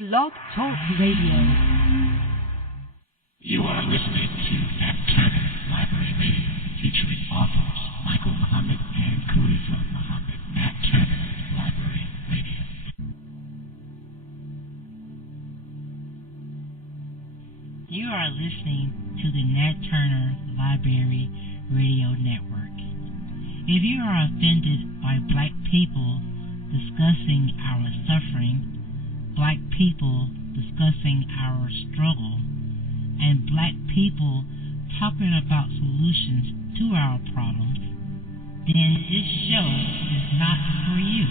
Blog Talk Radio. You are listening to Nat Turner Library Radio, featuring authors Michael Muhammad and Khalifa Muhammad. Nat Turner Library Radio. You are listening to the Nat Turner Library Radio Network. If you are offended by black people discussing our suffering, black people discussing our struggle, and black people talking about solutions to our problems, then this show is not for you.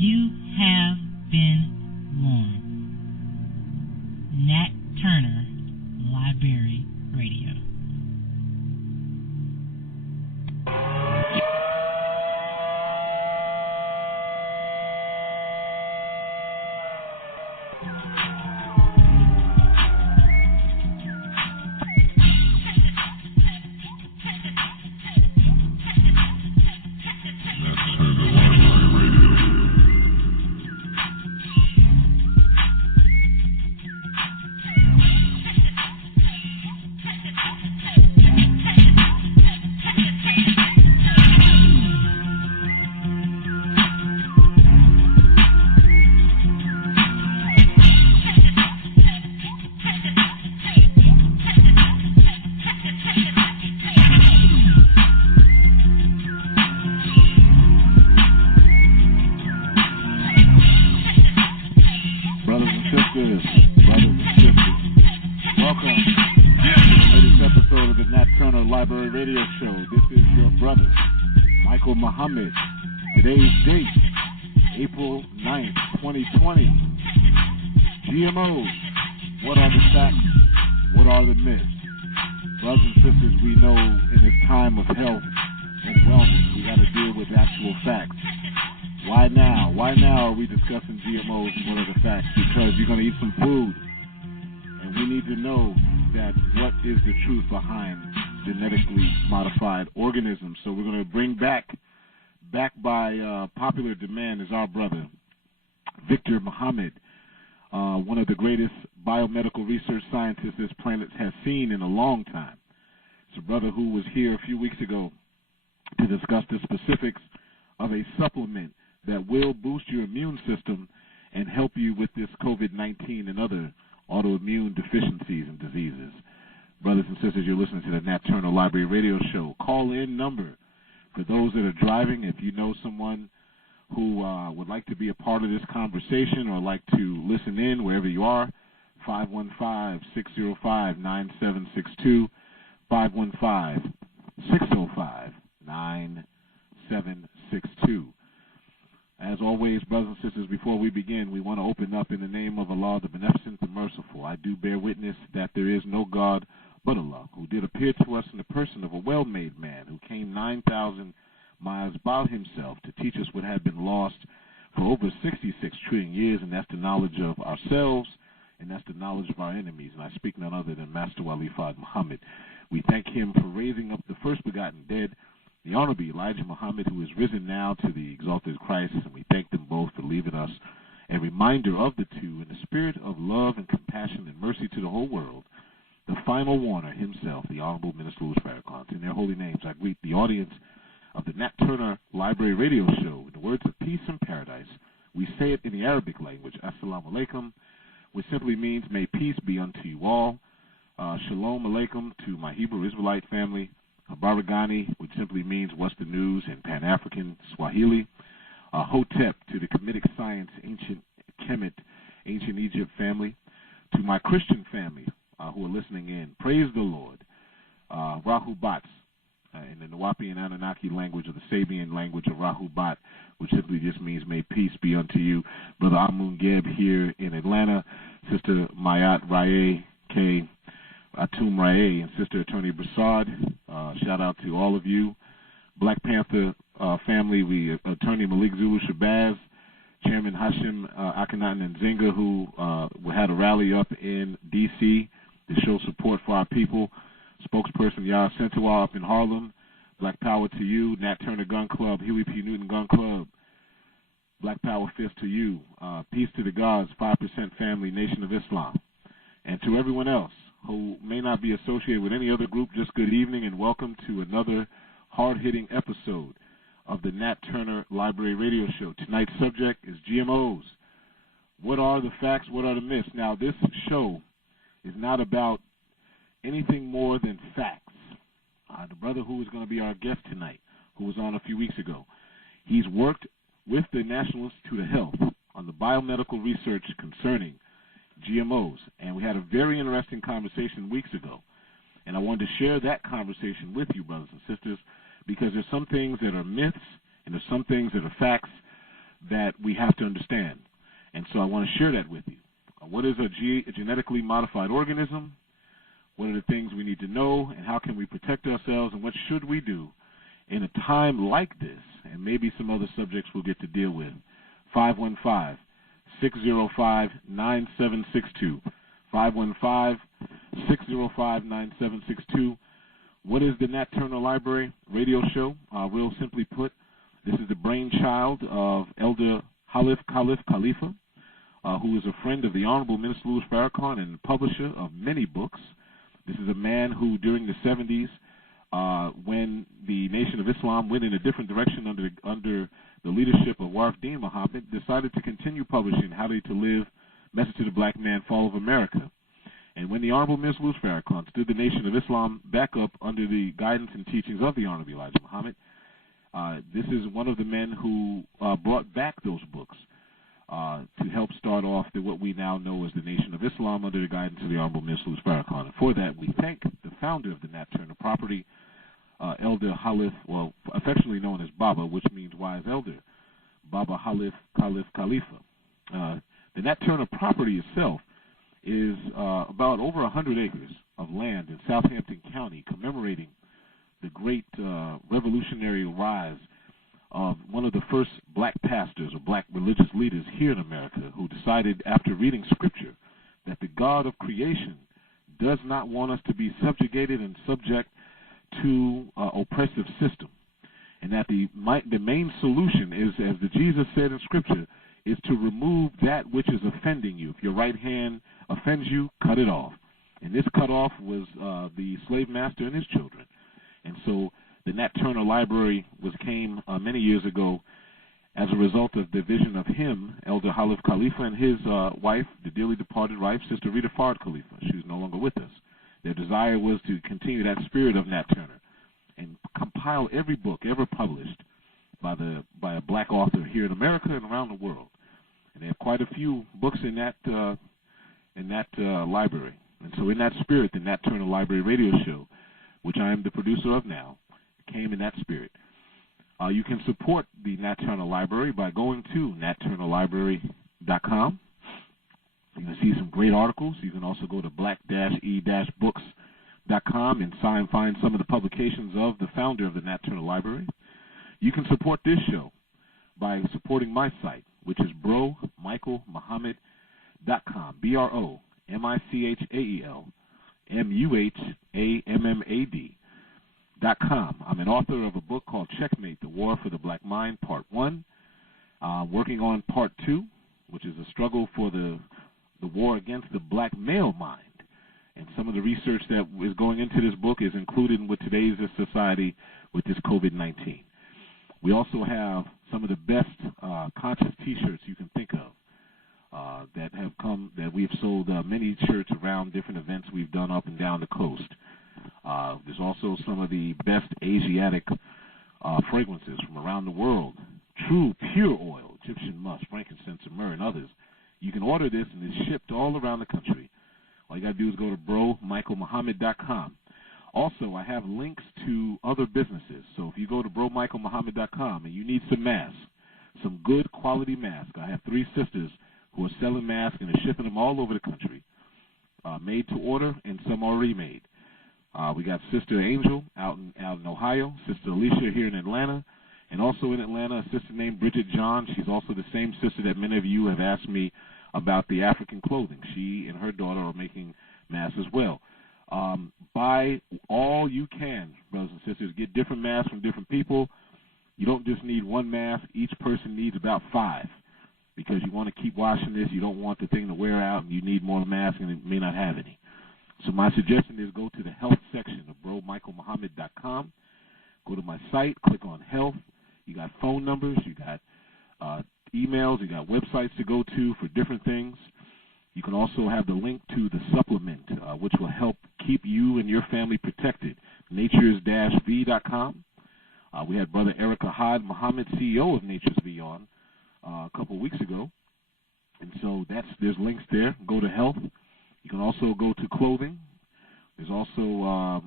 You have been warned. Nat Turner Library Radio. Muhammad. Today's date, April 9th, 2020. GMOs. What are the facts? What are the myths? Brothers and sisters, we know in this time of health and wellness, we got to deal with actual facts. Why now? Why now are we discussing GMOs and what are the facts? Because you're going to eat some food, and we need to know that what is the truth behind genetically modified organisms. So we're going to bring back by popular demand is our brother, Victer Muhammad, one of the greatest biomedical research scientists this planet has seen in a long time. It's a brother who was here a few weeks ago to discuss the specifics of a supplement that will boost your immune system and help you with this COVID-19 and other autoimmune deficiencies and diseases. Brothers and sisters, you're listening to the Nat Turner Library Radio Show. Call-in number for those that are driving. If you know someone who would like to be a part of this conversation or like to listen in wherever you are, 515-605-9762, 515-605-9762. As always, brothers and sisters, before we begin, we want to open up in the name of Allah, the Beneficent, the Merciful. I do bear witness that there is no God but Allah, who did appear to us in the person of a well-made man who came 9,000 miles by himself to teach us what had been lost for over 66 trillion years, and that's the knowledge of ourselves, and that's the knowledge of our enemies. And I speak none other than Master Wali Fard Muhammad. We thank him for raising up the first begotten dead, the Honorable Elijah Muhammad, who is risen now to the exalted Christ, and we thank them both for leaving us a reminder of the two in the spirit of love and compassion and mercy to the whole world. The final warner himself, the Honorable Minister Louis Farrakhan. In their holy names, I greet the audience of the Nat Turner Library Radio Show. In the words of peace and paradise, we say it in the Arabic language, Assalamu alaikum, which simply means may peace be unto you all. Shalom alaikum to my Hebrew Israelite family. Habaragani, which simply means what's the news in Pan-African Swahili. Hotep to the Kemetic Science, ancient Kemet, ancient Egypt family. To my Christian family who are listening in, praise the Lord. Rahubat, in the Nawapi and Anunnaki language, or the Sabian language of Rahubat, which simply just means may peace be unto you. Brother Amun Geb here in Atlanta, Sister Mayat Raye K. Atum Raye, and Sister Attorney Broussard. Shout out to all of you. Black Panther family, Attorney Malik Zulu Shabazz, Chairman Hashim Akhenaten Nzinga, who had a rally up in D.C. to show support for our people. Spokesperson Yara Sentiwa up in Harlem. Black Power to you. Nat Turner Gun Club, Huey P. Newton Gun Club. Black Power fist to you. Peace to the gods, 5% family, Nation of Islam. And to everyone else who may not be associated with any other group, just good evening and welcome to another hard-hitting episode of the Nat Turner Library Radio Show. Tonight's subject is GMOs. What are the facts? What are the myths? Now, this show is not about anything more than facts. The brother who is going to be our guest tonight, who was on a few weeks ago, he's worked with the National Institute of Health on the biomedical research concerning GMOs, and we had a very interesting conversation weeks ago, and I wanted to share that conversation with you, brothers and sisters, because there's some things that are myths and there's some things that are facts that we have to understand, and so I want to share that with you. What is a genetically modified organism? What are the things we need to know, and how can we protect ourselves, and what should we do in a time like this, and maybe some other subjects we'll get to deal with. 515-605-9762. 515-605-9762. What is the Nat Turner Library Radio Show? Real simply put, this is the brainchild of Elder Khalif Khalifa, who is a friend of the Honorable Minister Louis Farrakhan and publisher of many books. This is a man who, during the 70s, when the Nation of Islam went in a different direction under the leadership of Victer Muhammad, decided to continue publishing How to Live, Message to the Black Man, Fall of America. And when the Honorable Minister Louis Farrakhan stood the Nation of Islam back up under the guidance and teachings of the Honorable Elijah Muhammad, this is one of the men who brought back those books to help start off what we now know as the Nation of Islam under the guidance of the Honorable Minister Louis Farrakhan. And for that, we thank the founder of the Nat Turner property, Elder Khalif, well, affectionately known as Baba, which means wise elder, Baba Khalif Khalifa. The Nat Turner property itself is about over 100 acres of land in Southampton County, commemorating the great revolutionary rise of one of the first black pastors or black religious leaders here in America, who decided after reading scripture that the God of creation does not want us to be subjugated and subject to oppressive system, and that the main solution is, as the Jesus said in scripture, is to remove that which is offending you. If your right hand offends you, cut it off. And this cut off was the slave master and his children. And so the Nat Turner Library came many years ago as a result of the vision of him, Elder Khalif Khalifa, and his wife, the dearly departed wife, Sister Rita Fard Khalifa. She's no longer with us. Their desire was to continue that spirit of Nat Turner and compile every book ever published by a black author here in America and around the world. And they have quite a few books in that library. And so in that spirit, the Nat Turner Library Radio Show, which I am the producer of now, came in that spirit. You can support the Nat Turner Library by going to natturnerlibrary.com. You can see some great articles. You can also go to black-e-books.com and find some of the publications of the founder of the Nat Turner Library. You can support this show by supporting my site, which is bromichaelmuhammad.com, BROMICHAELMUHAMMAD.com. I'm an author of a book called Checkmate, The War for the Black Mind, Part 1. Working on Part 2, which is a struggle for the war against the black male mind. And some of the research that is going into this book is included with today's society with this COVID-19. We also have some of the best conscious T-shirts you can think of that have come, that we've sold many shirts around different events we've done up and down the coast. There's also some of the best Asiatic fragrances from around the world. True, pure oil, Egyptian musk, frankincense, and myrrh, and others. You can order this, and it's shipped all around the country. All you got to do is go to bromichaelmuhammad.com. Also, I have links to other businesses. So if you go to bromichaelmuhammad.com and you need some masks, some good quality masks, I have 3 sisters who are selling masks and are shipping them all over the country, made to order and some already made. We got Sister Angel out in Ohio, Sister Alicia here in Atlanta, and also in Atlanta, a sister named Bridget John. She's also the same sister that many of you have asked me about the African clothing. She and her daughter are making masks as well. Buy all you can, brothers and sisters. Get different masks from different people. You don't just need one mask. Each person needs about 5 because you want to keep washing this. You don't want the thing to wear out, and you need more masks, and it may not have any. So my suggestion is go to the health section of bromichaelmuhammad.com. Go to my site, click on health. You got phone numbers, you got emails, you got websites to go to for different things. You can also have the link to the supplement, which will help keep you and your family protected. Natures-V.com. We had Brother Eric Ahad Muhammad, CEO of Natures V, on a couple weeks ago. And so there's links there. Go to health. You can also go to clothing. There's also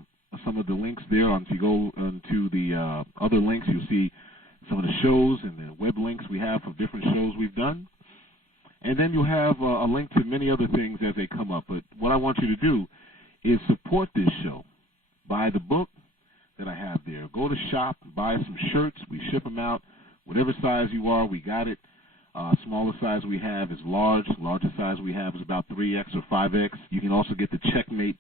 some of the links there. If you go into the other links, you'll see some of the shows and the web links we have of different shows we've done. And then you'll have a link to many other things as they come up. But what I want you to do is support this show. Buy the book that I have there. Go to shop, buy some shirts. We ship them out. Whatever size you are, we got it. Smaller size we have is large. Larger size we have is about 3X or 5X. You can also get the Checkmate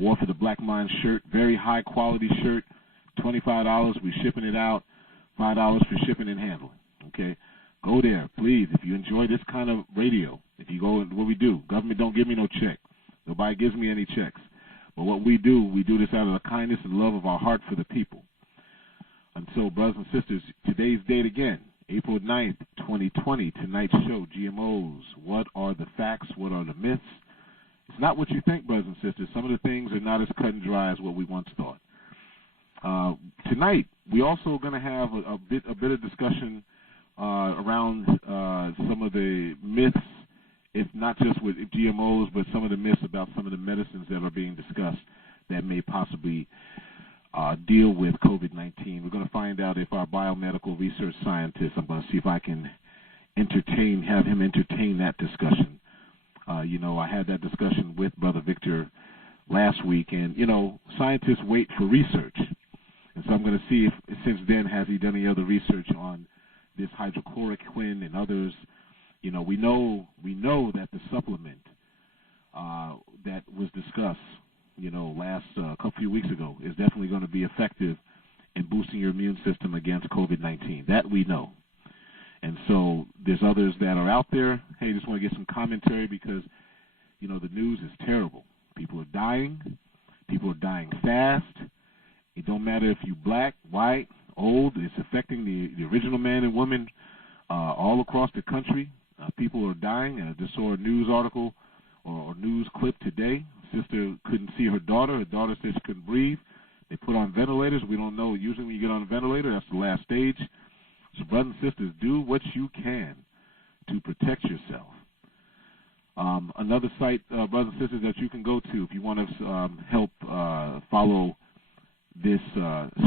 War for the Black Mind shirt. Very high quality shirt. $25. We're shipping it out. $5 for shipping and handling. Okay? Go there, please. If you enjoy this kind of radio, if you go, what we do, government don't give me no check. Nobody gives me any checks. But what we do this out of the kindness and love of our heart for the people. And so, brothers and sisters, today's date again, April 9th, 2020, tonight's show, GMOs. What are the facts? What are the myths? It's not what you think, brothers and sisters. Some of the things are not as cut and dry as what we once thought. Tonight, we also going to have a bit of discussion around some of the myths, if not just with GMOs, but some of the myths about some of the medicines that are being discussed that may possibly deal with COVID-19. We're going to find out if our Biomedical Research Scientist, I'm going to see if I can have him entertain that discussion. I had that discussion with Brother Victer last week, and, scientists wait for research. And so I'm going to see if, since then, has he done any other research on this hydrochloroquine and others. We know that the supplement that was discussed, last couple few weeks ago is definitely going to be effective in boosting your immune system against COVID-19. That we know. And so there's others that are out there. Hey, just want to get some commentary because, the news is terrible. People are dying. People are dying fast. It don't matter if you're black, white, old. It's affecting the original man and woman all across the country. People are dying. I just saw a news article or news clip today. Sister couldn't see her daughter. Her daughter said she couldn't breathe. They put on ventilators. We don't know. Usually when you get on a ventilator, that's the last stage. So brothers and sisters, do what you can to protect yourself. Another site, brothers and sisters, that you can go to if you want to help follow this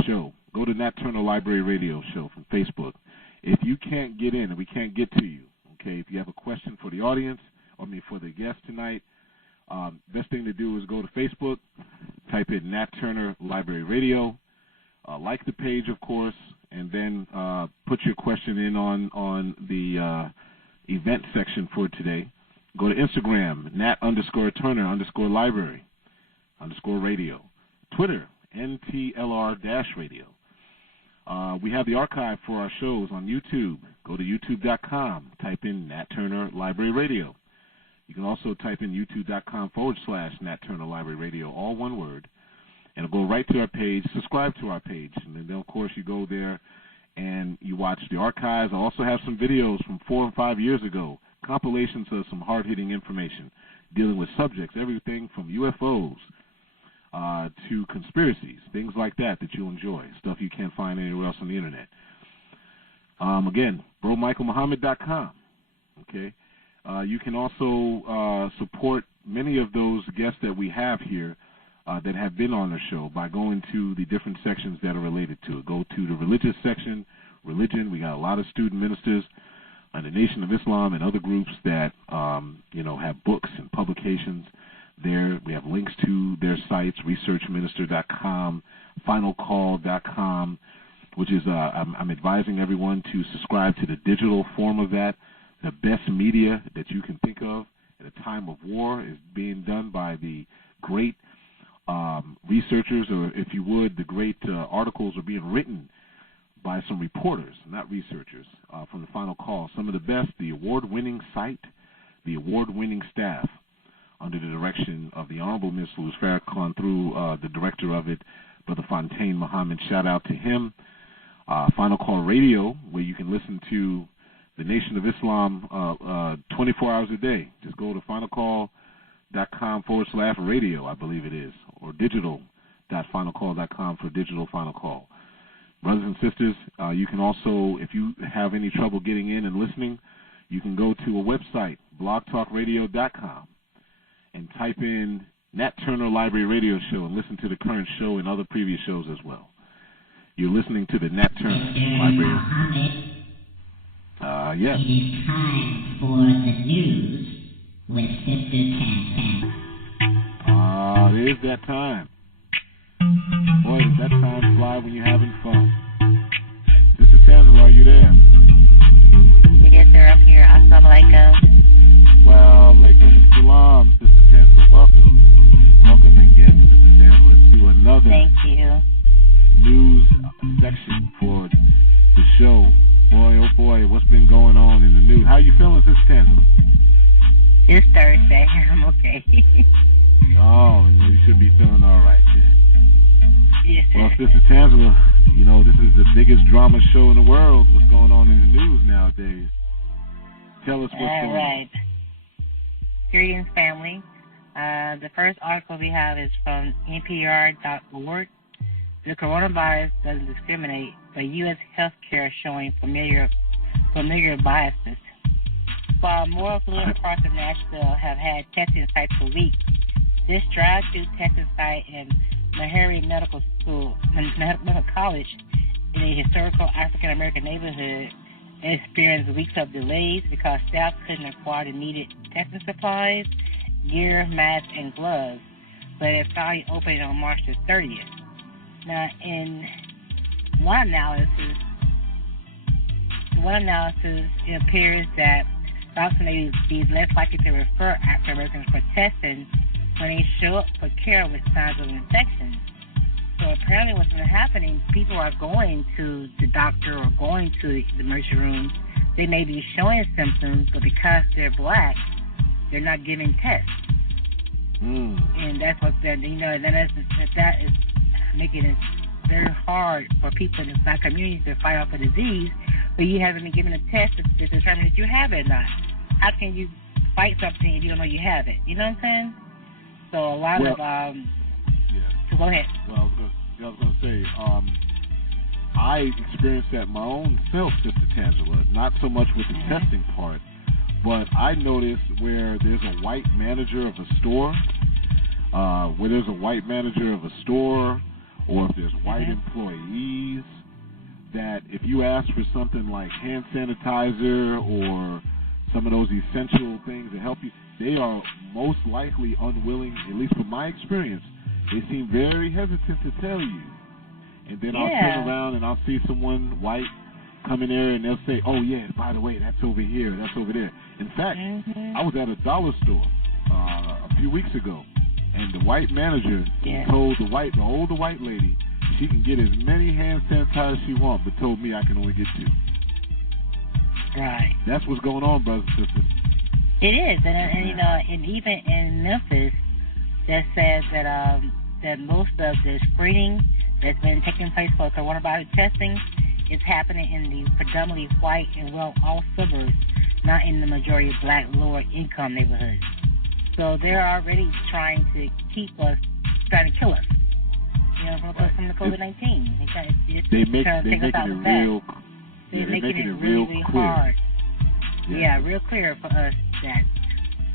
show, go to Nat Turner Library Radio Show from Facebook. If you can't get in and we can't get to you, okay, if you have a question for the audience, for the guest tonight, best thing to do is go to Facebook, type in Nat Turner Library Radio, like the page, of course, and then put your question in on the event section for today. Go to Instagram, Nat_Turner_Library_radio. Twitter, NTLR-radio. We have the archive for our shows on YouTube. Go to youtube.com, type in Nat Turner Library Radio. You can also type in youtube.com/Nat Turner Library Radio, all one word, and it'll go right to our page. Subscribe to our page, and then, of course, you go there and you watch the archives. I also have some videos from 4 and 5 years ago, compilations of some hard-hitting information dealing with subjects, everything from UFOs to conspiracies, things like that you'll enjoy, stuff you can't find anywhere else on the Internet. Again, bromichaelmuhammad.com, okay? You can also support many of those guests that we have here that have been on the show by going to the different sections that are related to it. Go to the religious section, religion. We got a lot of student ministers on the Nation of Islam and other groups that, have books and publications there. We have links to their sites, researchminister.com, finalcall.com, which is, I'm advising everyone to subscribe to the digital form of that. The best media that you can think of at a time of war is being done by the great researchers, or if you would, the great articles are being written by some reporters, not researchers, from the Final Call. Some of the best, the award-winning site, the award-winning staff, under the direction of the Honorable Ms. Louis Farrakhan, through the director of it, Brother Fontaine Muhammad. Shout out to him. Final Call Radio, where you can listen to the Nation of Islam 24 hours a day. Just go to finalcall.com/radio, I believe it is, or digital.finalcall.com for digital Final Call. Brothers and sisters, you can also, if you have any trouble getting in and listening, you can go to a website, blogtalkradio.com, and type in Nat Turner Library Radio Show and listen to the current show and other previous shows as well. You're listening to the Nat Turner Library. Yes. It is time for the news with Sister Tan. There's that time. Boy, does that time fly when you're having fun. Sister Tangela, are you there? Yes, sir, I'm here. Assalamu alaikum. Well, alaikum salam, Sister Tangela. Welcome. Welcome again, Sister Tangela, to another Thank you. news section for the show. Boy, oh boy, what's been going on in the news? How you feeling, Sister Tangela? It's Thursday. I'm okay. Oh, you should be feeling all right then. Yes, sir. Well, Sister Tangela, you know, this is the biggest drama show in the world. What's going on in the news nowadays? Tell us what's going on. All right. Greetings, family. The first article we have is from NPR.org. The coronavirus doesn't discriminate, but U.S. healthcare showing familiar biases. While more affluent parts of Nashville have had testing sites for weeks, this drive-through testing site in Meharry Medical College in a historical African-American neighborhood experienced weeks of delays because staff couldn't acquire the needed testing supplies, gear, masks, and gloves, but it finally opened on March the 30th. Now, in one analysis, it appears that vaccinated would be less likely to refer African Americans for testing when they show up for care with signs of infection. So apparently what's been happening, people are going to the doctor or going to the emergency room. They may be showing symptoms, but because they're black, they're not giving tests. And that's what that is making it very hard for people in the black community to fight off a disease, but you haven't been given a test to determine if you have it or not. How can you fight something if you don't know you have it? You know what I'm saying? So a lot of yeah. So go ahead. Well, I was going to say, I experienced that my own self, Sister Tangela, not so much with the testing part, but I noticed where there's a white manager of a store, or if there's white employees, that if you ask for something like hand sanitizer or some of those essential things that help you, they are most likely unwilling, at least from my experience, they seem very hesitant to tell you. And then I'll turn around and I'll see someone white come in there and they'll say, oh yeah, by the way, that's over here, that's over there. In fact, I was at a dollar store a few weeks ago, and the white manager told the older white lady she can get as many hand sanitizer as she wants, but told me I can only get 2. Right. That's what's going on, brothers and sisters. It is, and you know, and even in Memphis, that says that most of the screening that's been taking place for coronavirus testing is happening in the predominantly white and well-off suburbs, not in the majority of black, lower-income neighborhoods. So they're already trying to trying to kill us. You know, from the COVID-19. They're making it real clear. Hard. Yeah, real clear for us that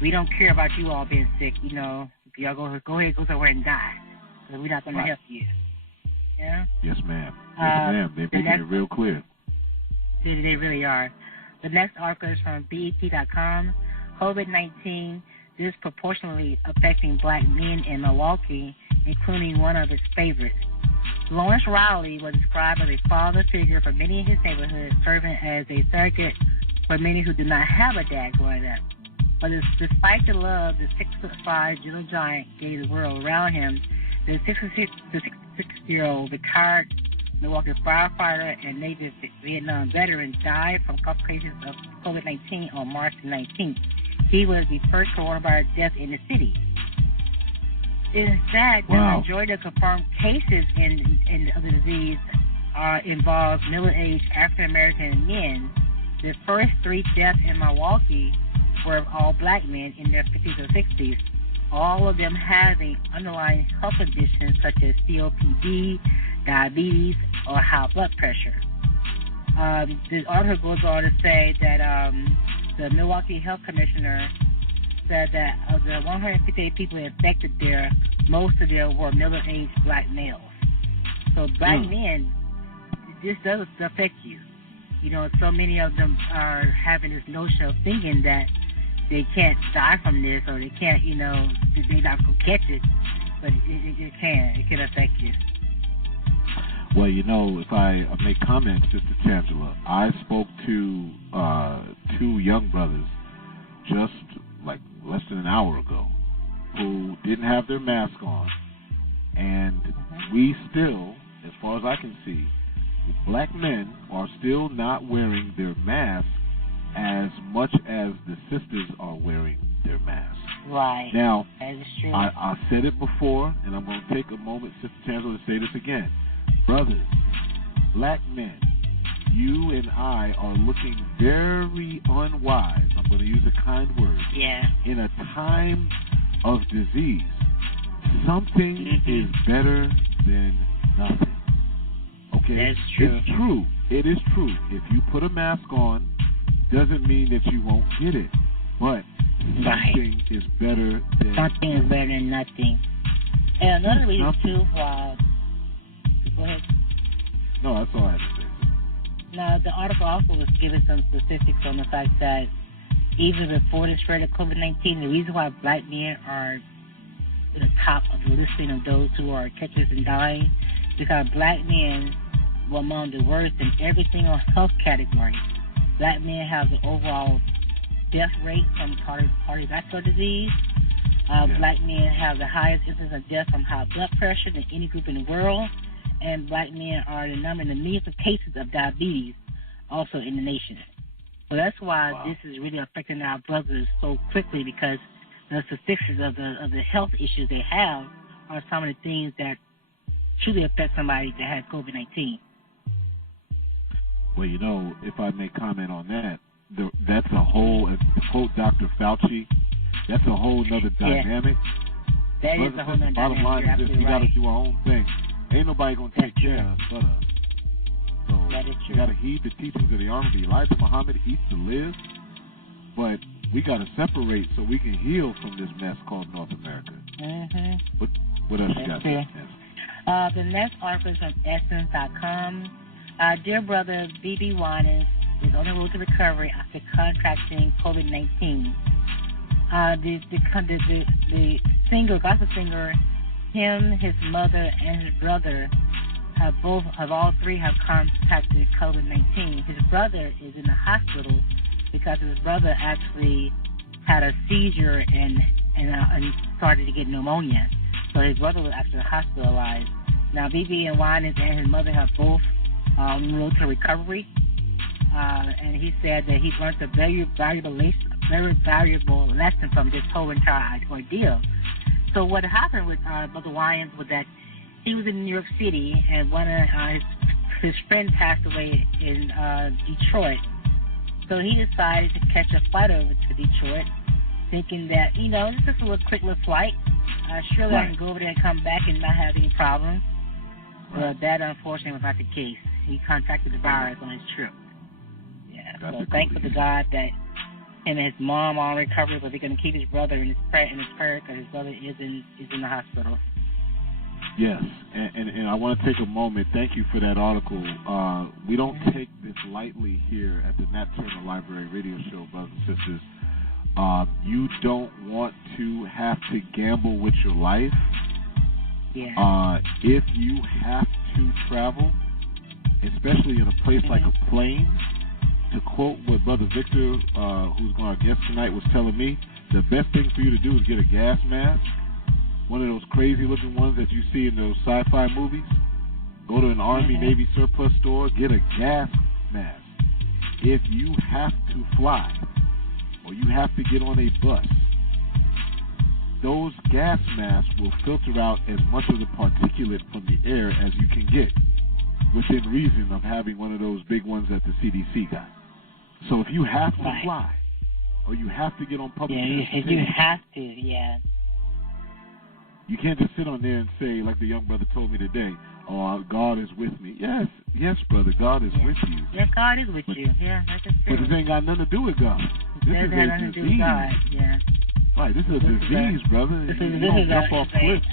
we don't care about you all being sick. You know, if y'all go ahead, go somewhere and die, because we're not going to help you. Yeah. Yes, ma'am. They're making it real clear. They really are. The next article is from BET.com. COVID-19 disproportionately affecting black men in Milwaukee, including one of his favorites. Lawrence Riley was described as a father figure for many in his neighborhood, serving as a surrogate for many who did not have a dad growing up. But despite the love the 6'5" gentle giant gave the world around him, the 66-year-old retired Milwaukee firefighter and Native Vietnam veteran, died from complications of COVID-19 on March 19th. He was the first coronavirus death in the city. In fact, the majority of confirmed cases of the disease involve middle-aged African-American men. The first 3 deaths in Milwaukee were of all black men in their 50s or 60s, all of them having underlying health conditions such as COPD, diabetes, or high blood pressure. This article goes on to say that the Milwaukee Health Commissioner said that of the 158 people infected there, most of them were middle-aged black males. So black men, this does affect you. You know, so many of them are having this notion of thinking that they can't die from this, or they can't, you know, they're not going to catch it, but it can. It can affect you. Well, you know, if I make comments, Sister Tangela, I spoke to 2 young brothers just like less than an hour ago who didn't have their mask on, and we still, as far as I can see, black men are still not wearing their masks as much as the sisters are wearing their masks. Right. Now, that is true. I said it before, and I'm going to take a moment, Sister Tangela, to say this again. Brothers, black men, you and I are looking very unwise. I'm going to use a kind word. Yeah. In a time of disease, something is better than nothing. Okay? That's true. It's true. It is true. If you put a mask on, doesn't mean that you won't get it. But something is better than something is better than nothing. And another reason too, go ahead. No, that's all I have to say. Now, the article also was giving some statistics on the fact that even before the spread of COVID-19, the reason why black men are at the top of the listing of those who are catchers and dying, because black men were among the worst in every single health category. Black men have the overall death rate from cardiovascular disease. Black men have the highest incidence of death from high blood pressure than any group in the world. And black men are the number in the millions of cases of diabetes also in the nation. So that's why this is really affecting our brothers so quickly, because the statistics of the health issues they have are some of the things that truly affect somebody that has COVID-19. Well, you know, if I may comment on that, that's a whole, to quote Dr. Fauci, that's a whole other dynamic. That is a whole other dynamic. Bottom line is this, we got to do our own thing. Ain't nobody going to take care of us but us. So we got to heed the teachings of the Army. Elijah Muhammad eats to live, but we got to separate so we can heal from this mess called North America. What else you got? The next article is from Essence.com. Dear brother, B.B. Winans is on the road to recovery after contracting COVID-19. The gospel singer, him, his mother, and his brother all three have contracted COVID-19. His brother is in the hospital because his brother actually had a seizure and started to get pneumonia. So his brother was actually hospitalized. Now, B.B. and Winans and his mother have both road to recovery, and he said that he learned a very valuable lesson from this whole entire ordeal. So what happened with Brother Winans was that he was in New York City, and one of his friend passed away in Detroit. So he decided to catch a flight over to Detroit, thinking that, you know, this is a quick little flight. Surely I can go over there and come back and not have any problems. But that, unfortunately, was not the case. He contracted the virus on his trip. Yeah, so thankful to God that him and his mom are in recovery, but they're going to keep his brother in his prayer because his brother is in the hospital. Yes, and I want to take a moment. Thank you for that article. We don't take this lightly here at the Nat Turner Library Radio Show, brothers and sisters. You don't want to have to gamble with your life. Yeah. If you have to travel, especially in a place like a plane, to quote what Brother Victer, who's our guest tonight, was telling me, the best thing for you to do is get a gas mask, one of those crazy-looking ones that you see in those sci-fi movies, Go to an Army, Navy surplus store, get a gas mask. If you have to fly or you have to get on a bus, those gas masks will filter out as much of the particulate from the air as you can get, within reason of having one of those big ones that the CDC got. So if you have to fly or you have to get on public transportation, you have to, you can't just sit on there and say, like the young brother told me today, oh, God is with me. Yes, brother, God is with you. Yeah, God is with you. Yeah, that's true. But this ain't got nothing to do with God. This is a disease. God. Yeah. Right, this is a disease, brother. This you don't jump off cliffs.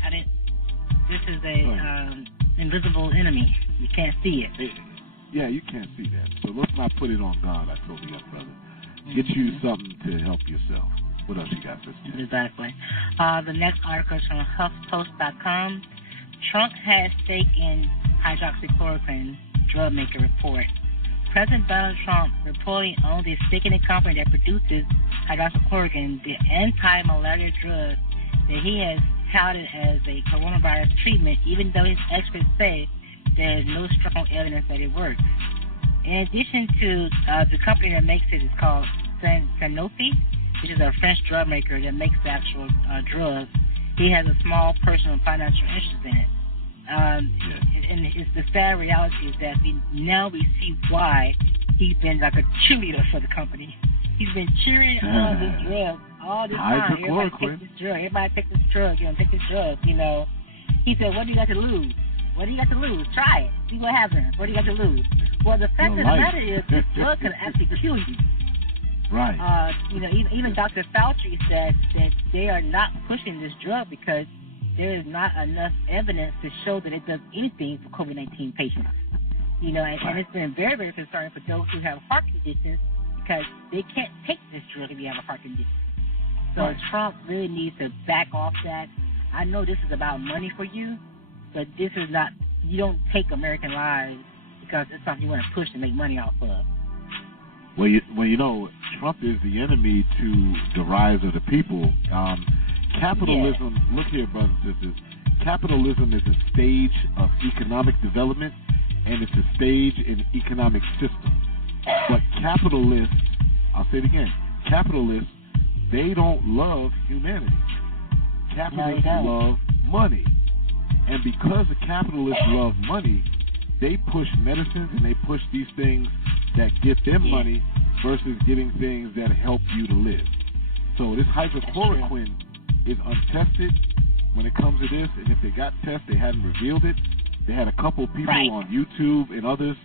This is a invisible enemy. You can't see it. Yeah, you can't see that. So let's not put it on God, I told the young brother. Get you something to help yourself. What else you got, sister? Exactly. The next article is from HuffPost.com. Trump has stake in hydroxychloroquine, drug maker report. President Donald Trump reportedly owns a stake in a company that produces hydroxychloroquine, the anti-malaria drug that he has touted as a coronavirus treatment, even though his experts say there is no strong evidence that it works. In addition to the company that makes it is called Sanofi, which is a French drug maker that makes the actual drug. He has a small personal financial interest in it. And it's the sad reality is that we see why he's been like a cheerleader for the company. He's been cheering on this drug all this time. Everybody take this drug. Take this drug. He said, "What do you got to lose? What do you got to lose? Try it. See what happens. What do you got to lose?" Well, the fact of the matter is, this drug can actually kill you. Right. Even Dr. Fauci said that they are not pushing this drug because there is not enough evidence to show that it does anything for COVID-19 patients. And it's been very, very concerning for those who have heart conditions because they can't take this drug if you have a heart condition. So Trump really needs to back off that. I know this is about money for you, but this is not. You don't take American lives because it's something you want to push to make money off of. Well, Trump is the enemy to the rise of the people. Capitalism, look here, brothers and sisters, capitalism is a stage of economic development, and it's a stage in economic system. But capitalists, I'll say it again, capitalists, they don't love humanity. Capitalists love money. And because the capitalists love money, they push medicines and they push these things that get them money versus getting things that help you to live. So this hydrochloroquine is untested when it comes to this, and if they got tests, they hadn't revealed it. They had a couple people on YouTube and others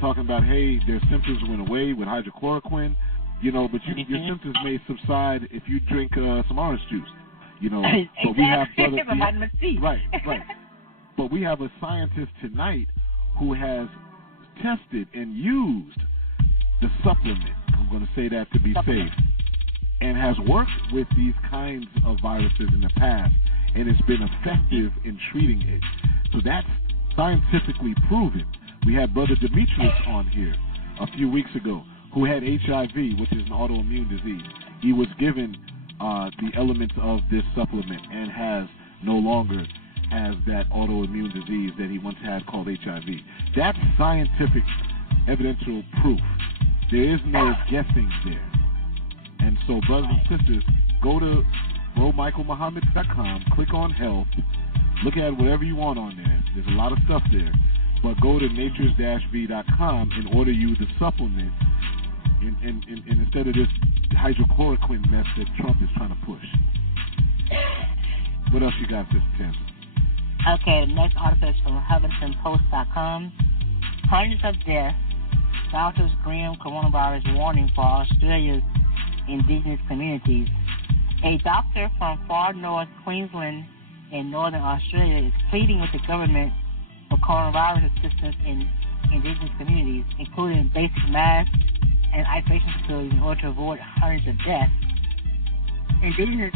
talking about, hey, their symptoms went away with hydrochloroquine, but your symptoms may subside if you drink some orange juice, But we have But we have a scientist tonight who has tested and used the supplement. I'm going to say that to be safe. And has worked with these kinds of viruses in the past, and it's been effective in treating it. So that's scientifically proven. We had Brother Demetrius on here a few weeks ago who had HIV, which is an autoimmune disease. He was given the elements of this supplement and no longer has that autoimmune disease that he once had called HIV. That's scientific evidential proof. There is no guessing there. And so, brothers and sisters, go to BroMichaelMuhammad.com, click on health, look at whatever you want on there. There's a lot of stuff there. But go to natures-v.com and order you the supplement and instead of this hydrochloroquine mess that Trump is trying to push. What else you got, Sister Tamsin? Okay, the next article is from HuffingtonPost.com. Hundreds of deaths. Doctors grim coronavirus warning for Australia's indigenous communities. A doctor from far north Queensland in northern Australia is pleading with the government for coronavirus assistance in indigenous communities, including basic masks and isolation facilities in order to avoid hundreds of deaths. Indigenous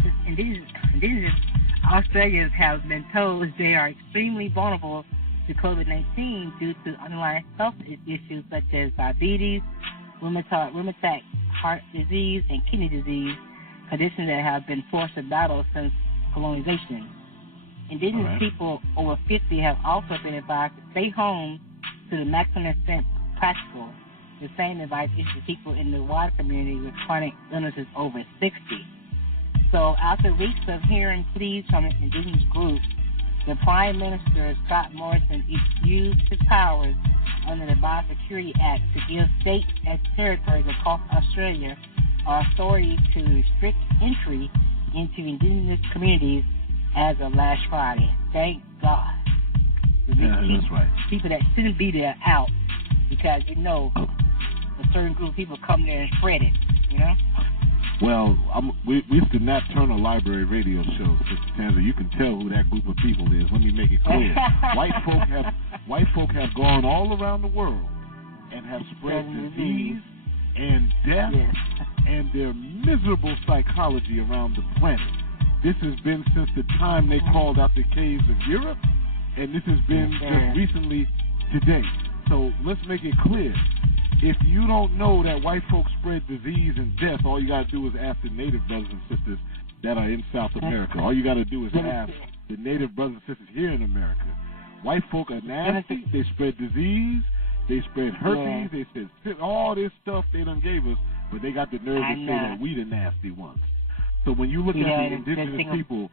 Australians have been told they are extremely vulnerable to COVID-19 due to underlying health issues such as diabetes, rheumatic heart disease, and kidney disease, conditions that have been forced to battle since colonization. Indigenous people over 50 have also been advised to stay home to the maximum extent practical. The same advice is to people in the wider community with chronic illnesses over 60. So after weeks of hearing pleas from indigenous groups, the Prime Minister, Scott Morrison, used his powers under the Biosecurity Act to give states and territories across Australia authority to restrict entry into indigenous communities as of last Friday. Thank God. Yeah, that's right. People that shouldn't be there out because, you know, a certain group of people come there and spread it, you know? Well, we used to Nat Turner Library radio show, Sister Tanza. You can tell who that group of people is. Let me make it clear. White folk have gone all around the world and have spread disease and death and their miserable psychology around the planet. This has been since the time they crawled out the caves of Europe, and this has been just recently today. So let's make it clear. If you don't know that white folks spread disease and death, all you got to do is ask the native brothers and sisters that are in South America. All you got to do is ask the native brothers and sisters here in America. White folk are nasty. They spread disease. They spread herpes. They spread all this stuff they done gave us, but they got the nerve to say that we the nasty ones. So when you look at the indigenous people,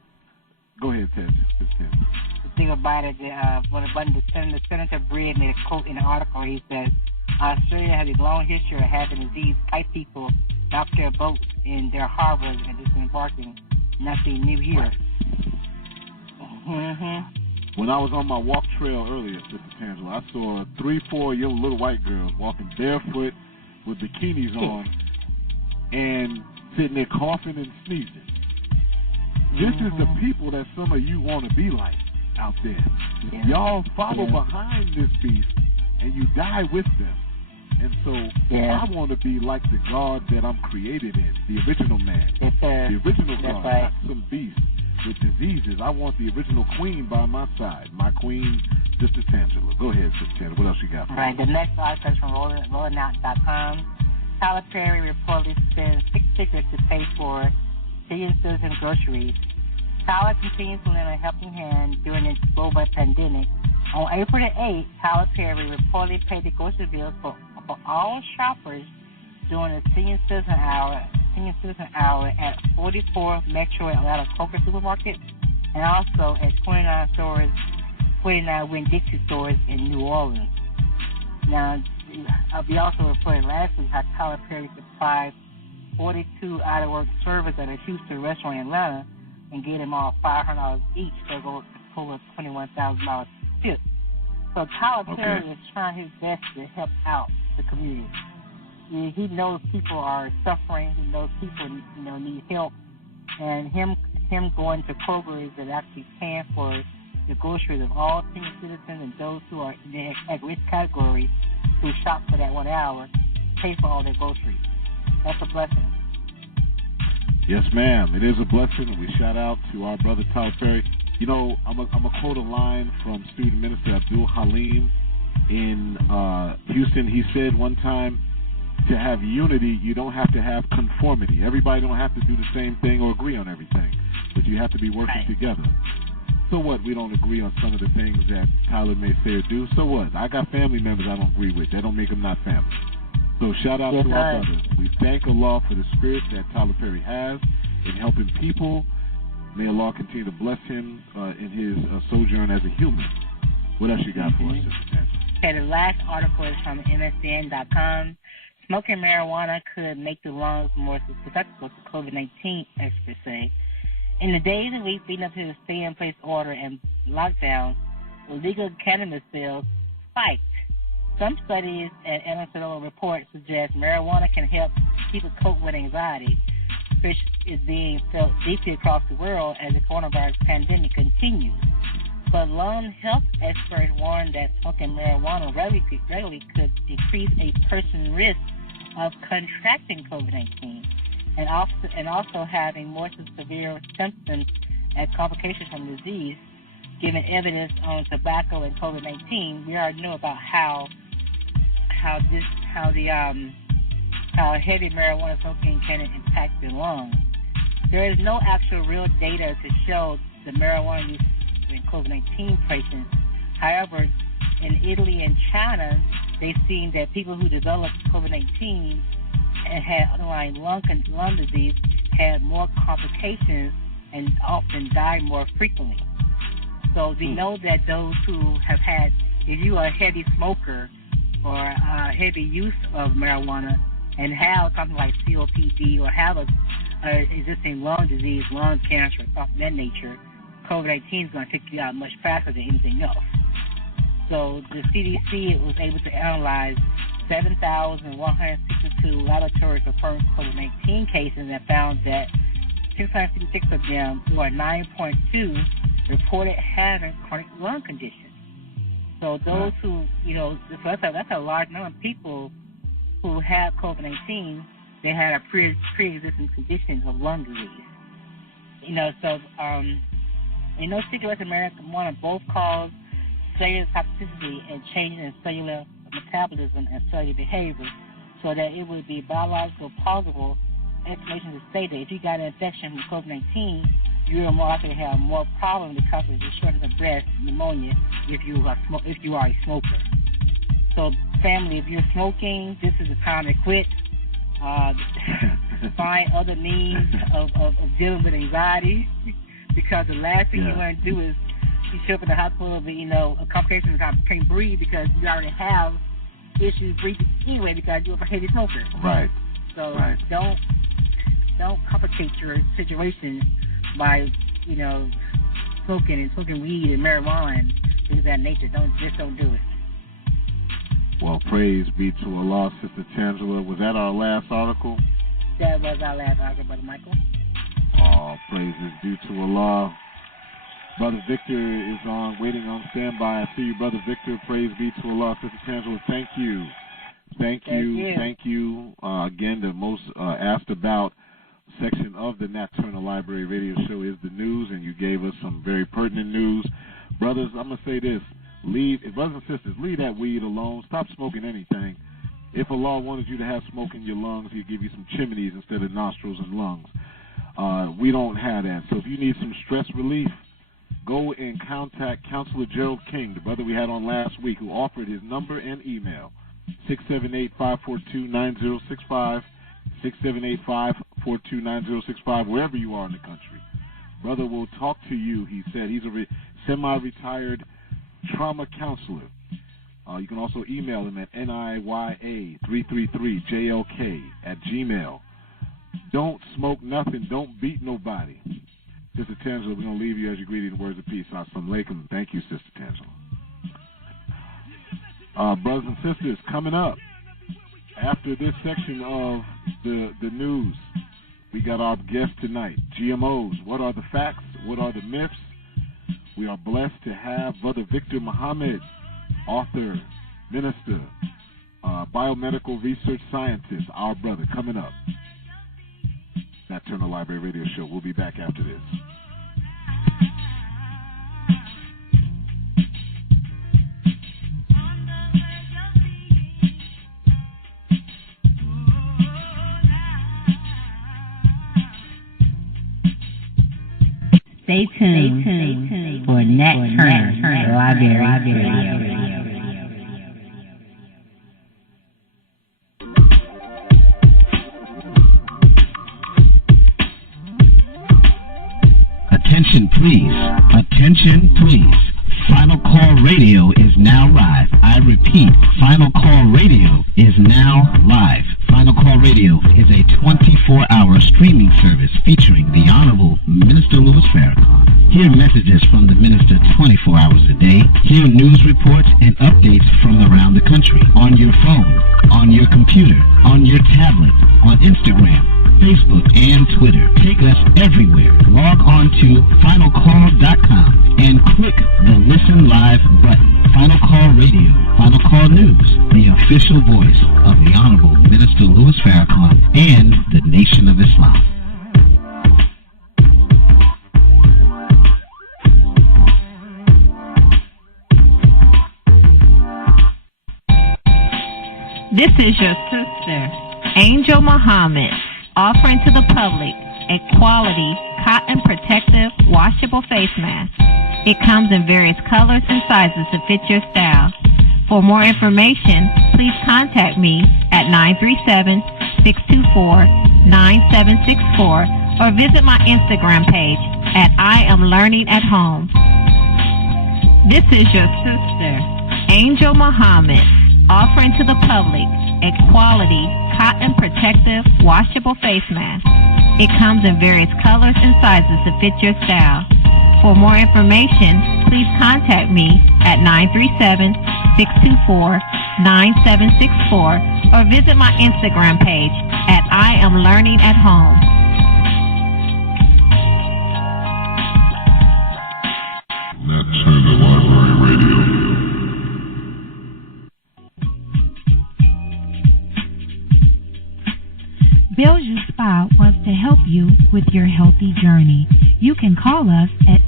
go ahead, Ted. The thing about it, when the Senator Breed made a quote in an article, he said, Australia has a long history of having these white people dock their boats in their harbors and disembarking. Nothing new here. When I was on my walk trail earlier, Sister Tangela, I saw 3-4 young little white girls walking barefoot with bikinis on and sitting there coughing and sneezing. This is the people that some of you want to be like out there. Y'all follow behind this beast and you die with them. And so I want to be like the God that I'm created in, the original man, the original God, not some beast with diseases. I want the original queen by my side, my queen, Sister Tangela. Go ahead, Sister Tangela. What else you got for me? The next article is from rollingout.com. Tyler Perry reportedly spends 6 figures to pay for senior citizen groceries. Tyler continues to lend a helping hand during this global pandemic. On April 8th, Tyler Perry reportedly paid the grocery bills for all shoppers during the Senior Citizen Hour at 44 Metro Atlanta Kroger supermarkets and also at 29 Winn-Dixie stores in New Orleans. Now, we also reported last week how Tyler Perry supplied 42 out-of-work servers at a Houston restaurant in Atlanta and gave them all $500 each for a total of $21,000 tip. So Tyler Perry is trying his best to help out the community. He knows people are suffering. He knows people, need help. And him going to Kroger that actually paying for the groceries of all senior citizens and those who are in the at-risk category who shop for that 1 hour, pay for all their groceries. That's a blessing. Yes, ma'am. It is a blessing. We shout out to our brother Tyler Perry. You know, I'm a quote a line from student minister Abdul Halim in Houston. He said one time, to have unity, you don't have to have conformity. Everybody don't have to do the same thing or agree on everything, but you have to be working together. So what? We don't agree on some of the things that Tyler may say or do. So what? I got family members I don't agree with. That don't make them not family. So shout out to our brothers. We thank Allah for the spirit that Tyler Perry has in helping people. May Allah continue to bless him in his sojourn as a human. What else you got for us, Sister Nancy? Okay, the last article is from MSN.com. Smoking marijuana could make the lungs more susceptible to COVID-19, experts say. In the days and weeks leading up to the stay-in-place order and lockdown, illegal cannabis sales spiked. Some studies and anecdotal reports suggest marijuana can help people cope with anxiety, which is being felt deeply across the world as the coronavirus pandemic continues. But lung health experts warn that smoking marijuana regularly could increase a person's risk of contracting COVID-19 and also having more severe symptoms as complications from the disease. Given evidence on tobacco and COVID-19, we already know about how heavy marijuana smoking can impact the lungs. There is no actual real data to show the marijuana use than COVID-19 patients. However, in Italy and China, they've seen that people who developed COVID-19 and had underlying lung disease had more complications and often died more frequently. So we know that those who have had, if you are a heavy smoker or heavy use of marijuana and have something like COPD or have a existing lung disease, lung cancer, something of that nature, COVID-19 is going to take you out much faster than anything else. So the CDC was able to analyze 7,162 laboratory confirmed COVID-19 cases and found that 656 of them, or 9.2, reported having chronic lung conditions. So those who, that's a large number of people who have COVID-19. They had a pre-existing condition of lung disease. Cigarettes and marijuana both cause cellular toxicity and changes in cellular metabolism and cellular behavior, so that it would be biological plausible explanation to say that if you got an infection from COVID-19, you're more likely to have more problems because of the shortness of breath, pneumonia, if you are a smoker. So, family, if you're smoking, this is the time to quit. Find other means of dealing with anxiety, because the last thing you want to do is you show up in the hospital with a complication and can't breathe because you already have issues breathing anyway because you're a heavy smoker. Right. So don't complicate your situation by smoking weed and marijuana and things of that nature. Don't do it. Well, praise be to Allah, Sister Tangela. Was that our last article? That was our last article, Brother Michael. All praise is due to Allah. Brother Victor is waiting on standby. I see you, Brother Victor. Praise be to Allah. Sister Tangela, thank you. Thank you. Again, the most asked about section of the Nat Turner Library Radio Show is the news, and you gave us some very pertinent news. Brothers, I'm going to say this. Brothers and sisters, leave that weed alone. Stop smoking anything. If Allah wanted you to have smoke in your lungs, He'd give you some chimneys instead of nostrils and lungs. We don't have that. So if you need some stress relief, go and contact Counselor Gerald King, the brother we had on last week, who offered his number and email, 678-542-9065, 678-542-9065, wherever you are in the country. Brother will talk to you, he said. He's a semi-retired trauma counselor. You can also email him at niya333jlk@gmail. Don't smoke nothing. Don't beat nobody. Sister Tangela, we're going to leave you as you greet in words of peace. Assalamu alaikum. Thank you, Sister Tangela. Brothers and sisters, coming up after this section of the news, we got our guest tonight, GMOs. What are the facts? What are the myths? We are blessed to have Brother Victer Muhammad, author, minister, biomedical research scientist, our brother, coming up. Nat Turner Library Radio Show. We'll be back after this. Stay tuned for Nat Turner Library Radio. Attention please. Attention please. Final Call Radio is now live. I repeat, Final Call Radio is now live. Final Call Radio is a 24-hour streaming service featuring the Honorable Minister Louis Farrakhan. Hear messages from the minister 24 hours a day. Hear news reports and updates from around the country on your phone, on your computer, on your tablet, on Instagram, Facebook, and Twitter. Take us everywhere. Log on to finalcall.com and click the Listen Live button. Final Call Radio, Final Call News, the official voice of the Honorable Minister Louis Farrakhan and the Nation of Islam. This is your sister, Angel Muhammad, offering to the public a quality cotton protective washable face mask. It comes in various colors and sizes to fit your style. For more information, please contact me at 937-624-9764 or visit my Instagram page at I Am Learning at Home. This is your sister, Angel Muhammad, offering to the public a quality cotton protective washable face mask. It comes in various colors and sizes to fit your style. For more information, please contact me at 937-624-9764 or visit my Instagram page at I Am Learning at Home. Nocturnal Library Radio. Bellevue Spa wants to help you with your healthy journey. You can call us at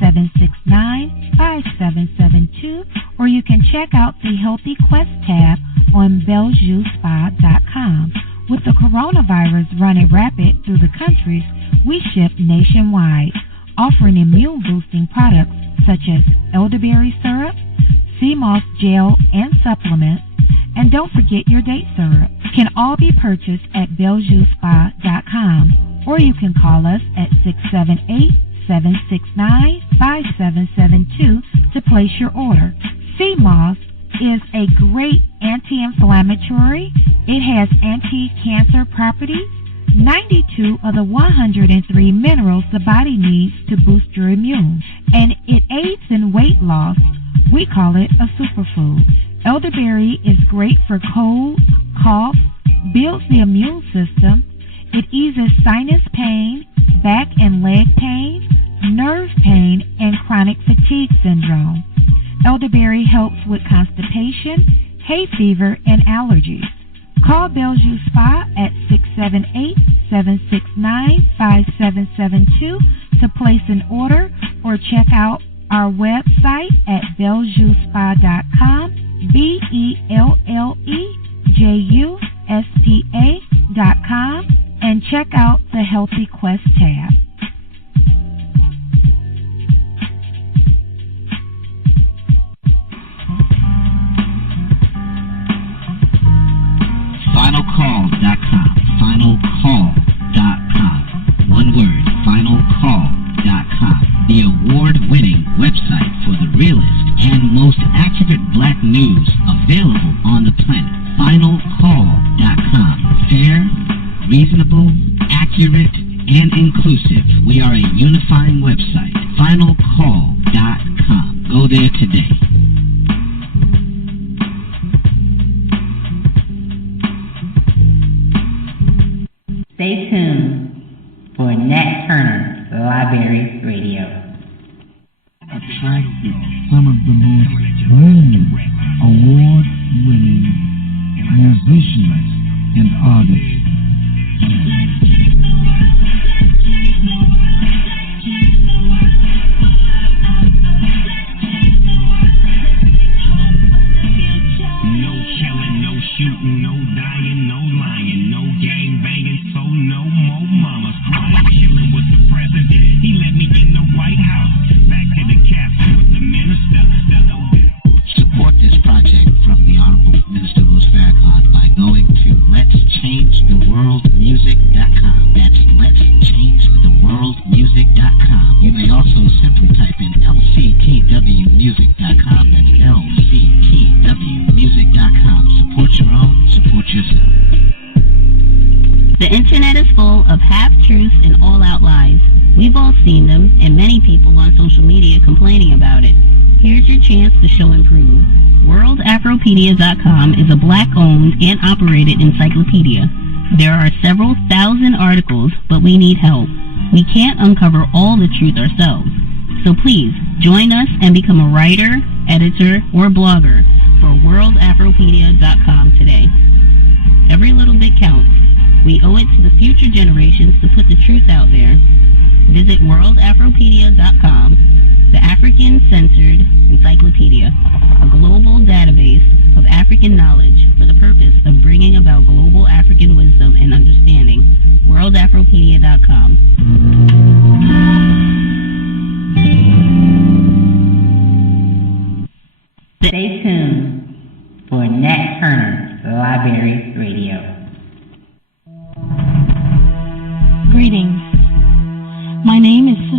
678-769-5772, or you can check out the Healthy Quest tab on BellevueSpa.com. With the coronavirus running rapid through the countries, we ship nationwide, offering immune-boosting products such as elderberry syrup, sea moss gel and supplements, and don't forget your date syrup. Can all be purchased at BellevueSpa.com, or you can call us at 678-769-5772 to place your order. Sea moss is a great anti-inflammatory. It has anti-cancer properties. 92 of the 103 minerals the body needs to boost your immune, and it aids in weight loss. We call it a superfood. Elderberry is great for cold, cough, builds the immune system. It eases sinus pain, back and leg pain, nerve pain, and chronic fatigue syndrome. Elderberry helps with constipation, hay fever, and allergies. Call Bellevue Spa at 678-769-5772 to place an order, or check out our website at BellevueSpa.com, BelleJuspa.com, and check out the Healthy Quest tab. FinalCall.com. FinalCall.com. One word, FinalCall.com. The award-winning website for the realest and most accurate black news available on the planet. FinalCall.com. Fair, reasonable, accurate, and inclusive. We are a unifying website. FinalCall.com. Go there today. Stay tuned for Nat Turner Library Radio. Attracted some of the most brilliant, award-winning musicians and artists. No killing, no shooting, no dying, no lying, no gang banging, so no more mamas crying. Chilling with the president, he let me in the White House. Back to the Capitol with the minister. Support this project from the Honorable Minister Louis Farrakhan by going to Let'sChangeTheWorldMusic.com. That's Let'sChangeTheWorldMusic.com. You may also simply type in LCTWMusic.com. That's LCTWMusic.com. Support your own, support yourself. The internet is full of half-truths and all-out lies. We've all seen them, and many people on social media complaining about it. Here's your chance to show and prove. WorldAfropedia.com is a black-owned and operated encyclopedia. There are several thousand articles, but we need help. We can't uncover all the truth ourselves. So please, join us and become a writer, editor, or blogger for WorldAfropedia.com today. Every little bit counts. We owe it to the future generations to put the truth out there. Visit WorldAfropedia.com, the African-centered encyclopedia, a global database of African knowledge for the purpose of bringing about global African wisdom and understanding. WorldAfropedia.com.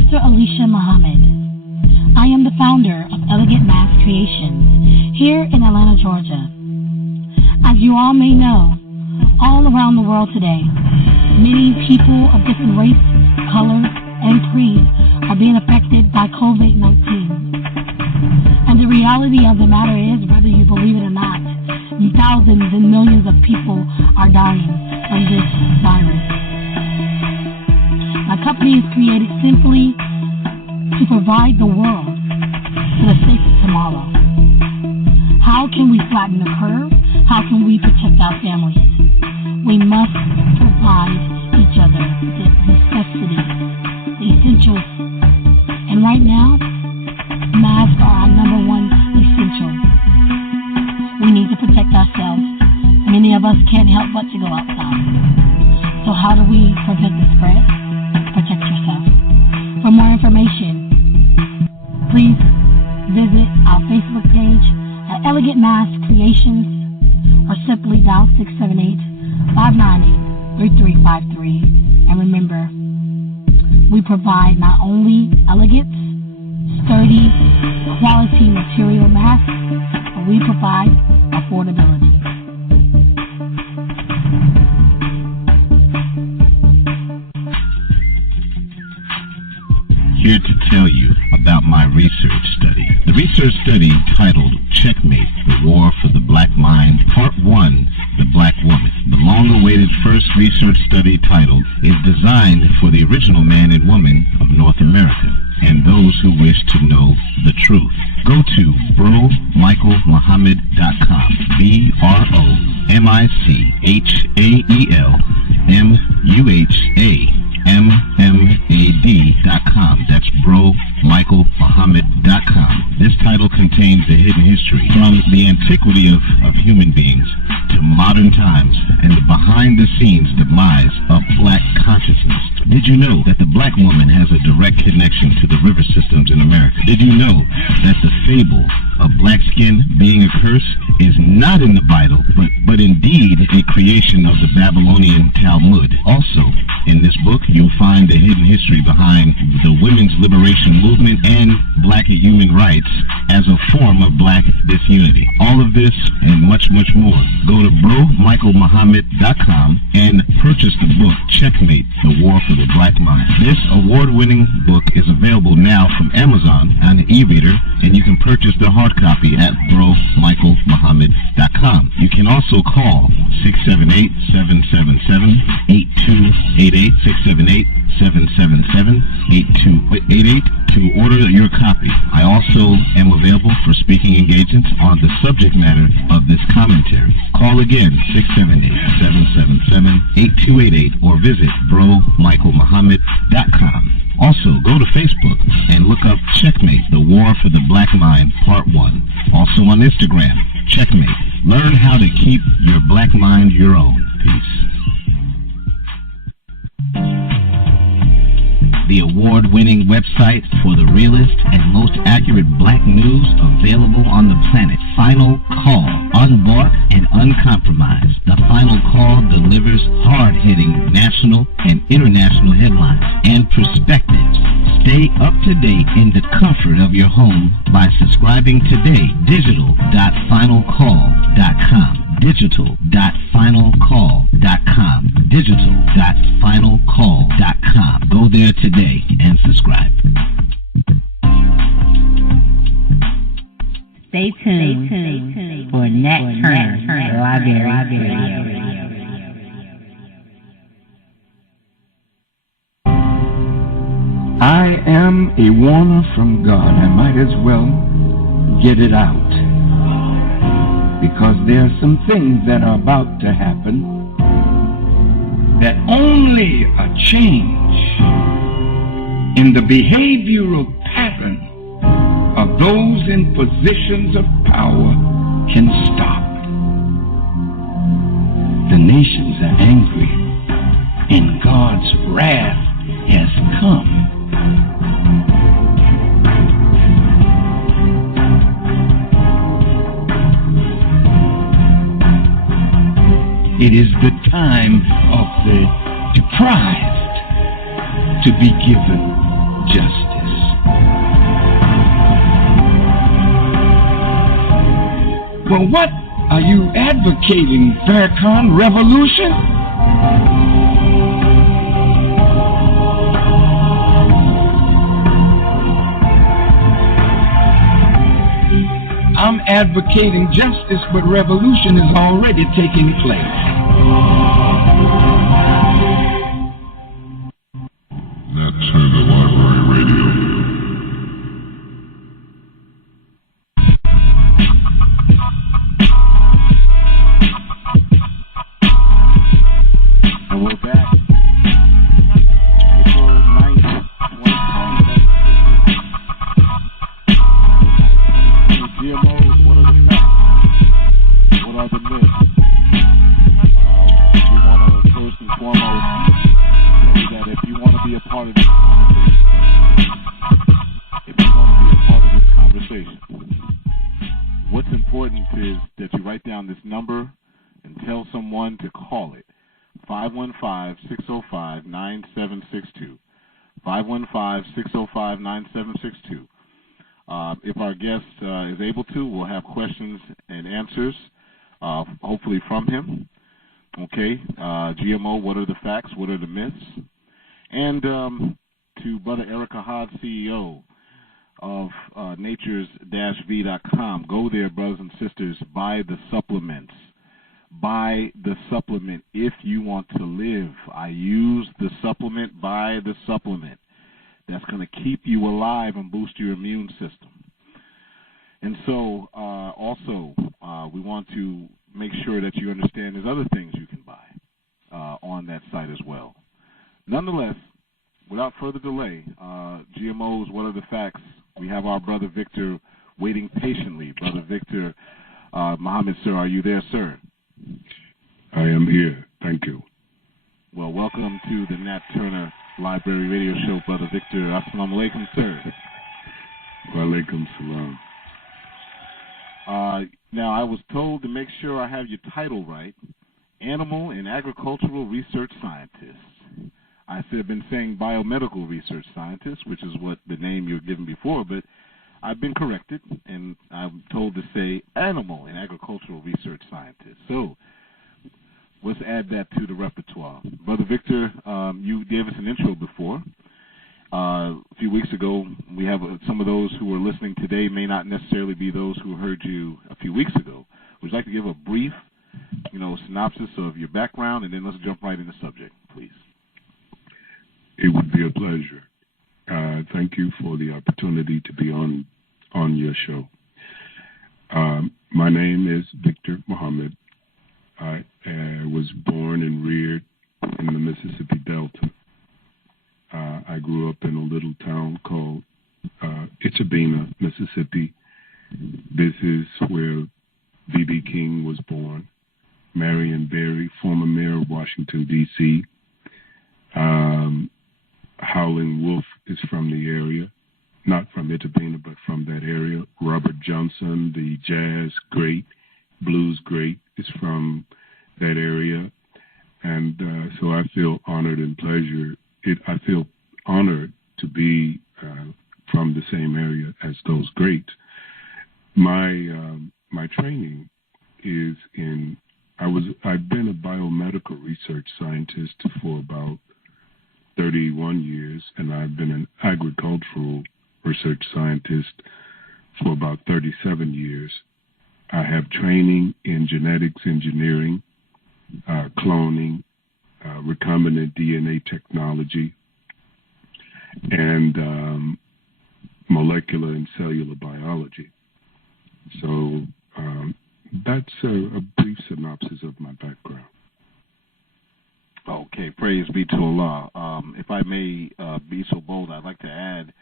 Sister Alicia Muhammad. I am the founder of Elegant Mass Creations here in Atlanta, Georgia. As you all may know, all around the world today, many people of different race, color, and creed are being affected by COVID-19. And the reality of the matter is, whether you believe it or not, thousands and millions of people are dying from this virus. My company is created simply to provide the world with a safer tomorrow. How can we flatten the curve? How can we protect our families? We must provide each other the necessities, the essentials. And right now, masks are our number one essential. We need to protect ourselves. Many of us can't help but to go outside. So how do we prevent the spread? Protect yourself. For more information, please visit our Facebook page at Elegant Mass Creations or simply dial 678-598-3353. And remember, we provide not only elegance, sturdy, quality material masks, but we provide affordability. Here to tell you about my research study. The research study titled Checkmate, The War for the Black Mind, Part 1, The Black Woman. The long-awaited first research study title is designed for the original man and woman of North America and those who wish to know the truth. Go to BroMichaelMuhammad.com, BroMichaelMuhammad.com. That's BroMichaelMuhammad.com. This title contains the hidden history from the antiquity of human beings to modern times and the behind-the-scenes demise of black consciousness. Did you know that the black woman has a direct connection to the river systems in America? Did you know that the fable of black skin being a curse is not in the Bible, but indeed a creation of the Babylonian Talmud? Also, in this book, you'll find the hidden history behind the women's liberation movement and black human rights as a form of black disunity. All of this and much, much more. Go to BroMichaelMuhammad.com and purchase the book, Checkmate, The War for the Black Mind. This award-winning book is available now from Amazon and e-reader, and you can purchase the hard copy at BroMichaelMuhammad.com. You can also call 678-777-8288, 678-777-8288 to order your copy. I also am available for speaking engagements on the subject matter of this commentary. Call again, 678-777-8288, or visit BroMichaelMuhammad.com. Also, go to Facebook and look up Checkmate, The War for the Black Mind, Part 1. Also on Instagram, Checkmate. Learn how to keep your black mind your own. Peace. The award-winning website for the realest and most accurate black news available on the planet. Final Call. Unbought and uncompromised. The Final Call delivers hard-hitting national and international headlines and perspectives. Stay up to date in the comfort of your home by subscribing today. Digital.finalcall.com. Digital.finalcall.com. Digital.finalcall.com. Go there today and subscribe. Stay tuned for Nat Turner Library Radio. I am a warner from God. I might as well get it out, because there are some things that are about to happen that only a change in the behavioral pattern of those in positions of power can stop. The nations are angry, and God's wrath has come. It is the time of the deprived to be given justice. Well, what are you advocating, Farrakhan? Revolution? I'm advocating justice, but revolution is already taking place. Nat Turner Library Radio. And we're back. April 9th, 2020. GMOs, what are the facts? What are the myths? We want to first and foremost say that if you want to be a part of this conversation, what's important is that you write down this number and tell someone to call it. 515-605-9762. 515-605-9762. If our guest is able to, we'll have questions and answers, hopefully from him. Okay, GMO, what are the facts? What are the myths? And to Brother Erica Hodge, CEO of natures-v.com. Go there, brothers and sisters. Buy the supplements. Buy the supplement if you want to live. I use the supplement. Buy the supplement. That's going to keep you alive and boost your immune system. And so, also, we want to make sure that you understand there's other things you can buy on that site as well. Nonetheless, without further delay, GMOs, what are the facts? We have our brother Victer waiting patiently. Brother Victer Muhammad, sir, are you there, sir? I am here. Thank you. Well, welcome to the Nat Turner Library Radio Show, Brother Victer. Assalamu alaikum, sir. Wa alaikum salam. Now, I was told to make sure I have your title right, Animal and Agricultural Research Scientist. I have been saying Biomedical Research Scientist, which is what the name you were given before, but I've been corrected, and I'm told to say Animal and Agricultural Research Scientist. So let's add that to the repertoire. Brother Victer, you gave us an intro before. A few weeks ago, we have some of those who are listening today may not necessarily be those who heard you a few weeks ago. Would you like to give a brief, synopsis of your background, and then let's jump right into the subject, please? It would be a pleasure. Thank you for the opportunity to be on your show. My name is Victer Muhammad. I was born and reared in the Mississippi Delta. I grew up in a little town called Itabena, Mississippi. This is where B.B. King was born. Marion Barry, former mayor of Washington, D.C. Howlin' Wolf is from the area, not from Itabena, but from that area. Robert Johnson, the jazz great, blues great, is from that area. And so I feel honored and pleasure. I feel honored to be from the same area as those greats. My training is in. I've been a biomedical research scientist for about 31 years, and I've been an agricultural research scientist for about 37 years. I have training in genetics engineering, cloning, recombinant DNA technology, and molecular and cellular biology. So that's a brief synopsis of my background. Okay, praise be to Allah. If I may be so bold, I'd like to add,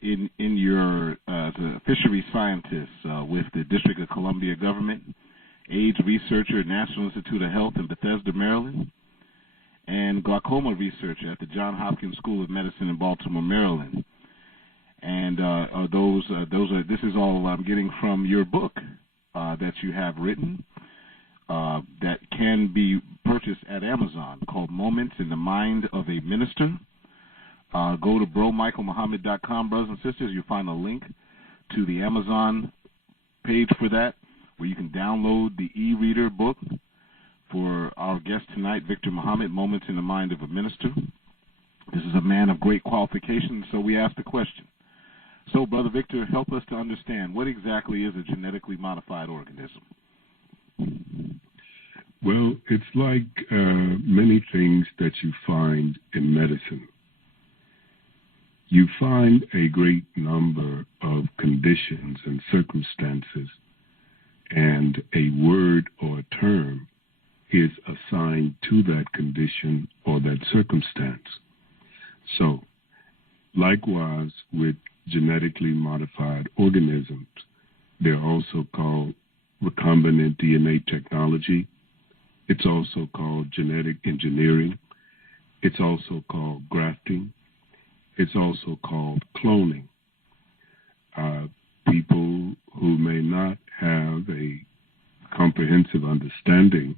in your as a fishery scientist with the District of Columbia government, AIDS researcher at National Institute of Health in Bethesda, Maryland, and glaucoma researcher at the Johns Hopkins School of Medicine in Baltimore, Maryland. And this is all I'm getting from your book that you have written that can be purchased at Amazon, called Moments in the Mind of a Minister, Go to bromichaelmuhammad.com, brothers and sisters. You'll find a link to the Amazon page for that, where you can download the e-reader book for our guest tonight, Victer Muhammad, Moments in the Mind of a Minister. This is a man of great qualifications, so we asked the question. So, Brother Victer, help us to understand, what exactly is a genetically modified organism? Well, it's like many things that you find in medicine. You find a great number of conditions and circumstances, and a word or a term is assigned to that condition or that circumstance. So, likewise with genetically modified organisms, they're also called recombinant DNA technology. It's also called genetic engineering. It's also called grafting. It's also called cloning. People who may not have a comprehensive understanding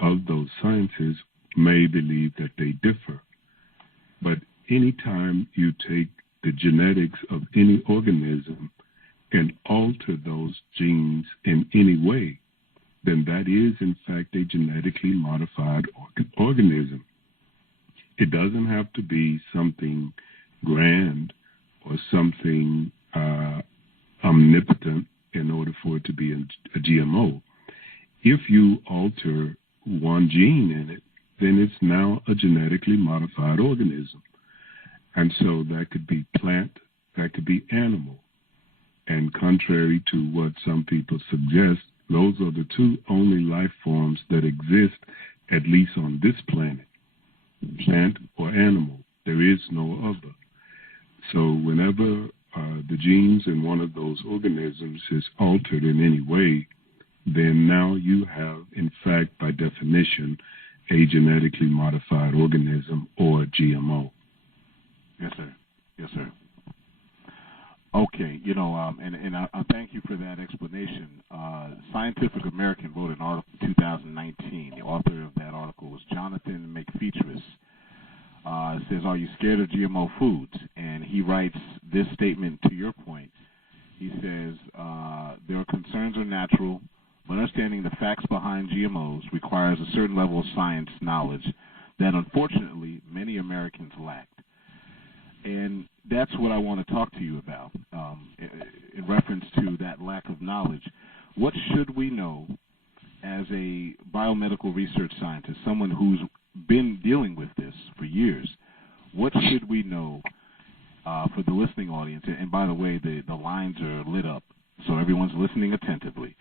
of those sciences may believe that they differ. But anytime you take the genetics of any organism and alter those genes in any way, then that is, in fact, a genetically modified organism. It doesn't have to be something grand or something omnipotent in order for it to be a GMO. If you alter one gene in it, then it's now a genetically modified organism. And so that could be plant, that could be animal. And contrary to what some people suggest, those are the two only life forms that exist, at least on this planet, plant or animal. There is no other. So whenever the genes in one of those organisms is altered in any way, then now you have, in fact, by definition, a genetically modified organism or GMO. Yes, sir. Yes, sir. Okay, and I thank you for that explanation. Scientific American wrote an article in 2019. The author of that article was Jonathan McFeatris. It says, "Are you scared of GMO foods?" And he writes this statement to your point. He says, "Their concerns are natural, but understanding the facts behind GMOs requires a certain level of science knowledge that, unfortunately, many Americans lack." And that's what I want to talk to you about in reference to that lack of knowledge. What should we know as a biomedical research scientist, someone who's been dealing with this for years? What should we know for the listening audience? And by the way, the lines are lit up, so everyone's listening attentively.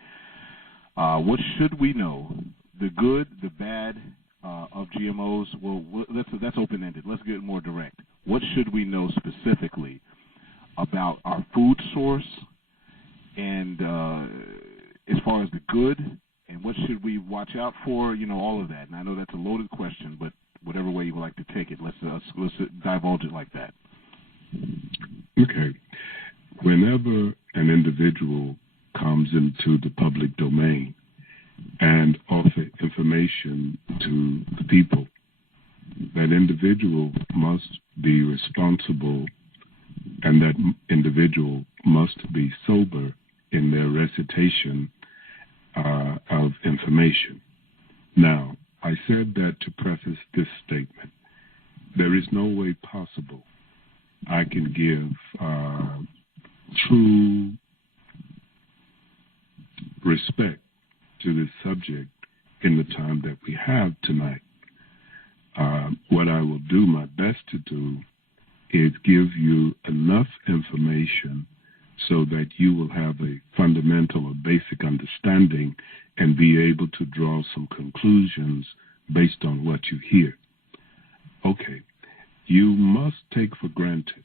What should we know? The good, the bad of GMOs? Well, that's open-ended. Let's get more direct. What should we know specifically about our food source, and as far as the good, and what should we watch out for? All of that. And I know that's a loaded question, but whatever way you would like to take it, let's divulge it like that. Okay. Whenever an individual comes into the public domain and offer information to the people, that individual must be responsible, and that individual must be sober in their recitation of information. Now, I said that to preface this statement. There is no way possible I can give true respect to this subject in the time that we have tonight. What I will do my best to do is give you enough information so that you will have a fundamental or basic understanding and be able to draw some conclusions based on what you hear. Okay, you must take for granted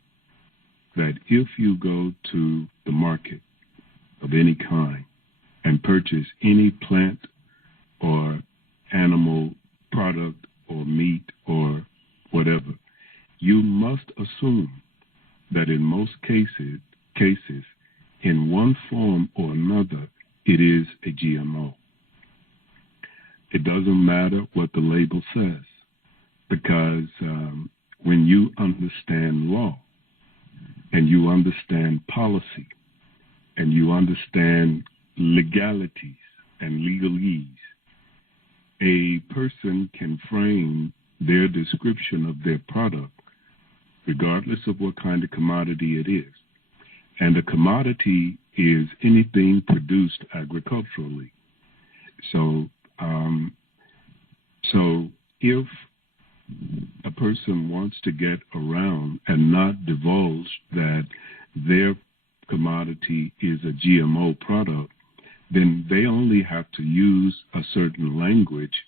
that if you go to the market of any kind and purchase any plant or animal product or meat or whatever, you must assume that in most cases, in one form or another, it is a GMO. It doesn't matter what the label says, because when you understand law and you understand policy and you understand legalities and legalese, a person can frame their description of their product regardless of what kind of commodity it is. And a commodity is anything produced agriculturally. So if a person wants to get around and not divulge that their commodity is a GMO product, then they only have to use a certain language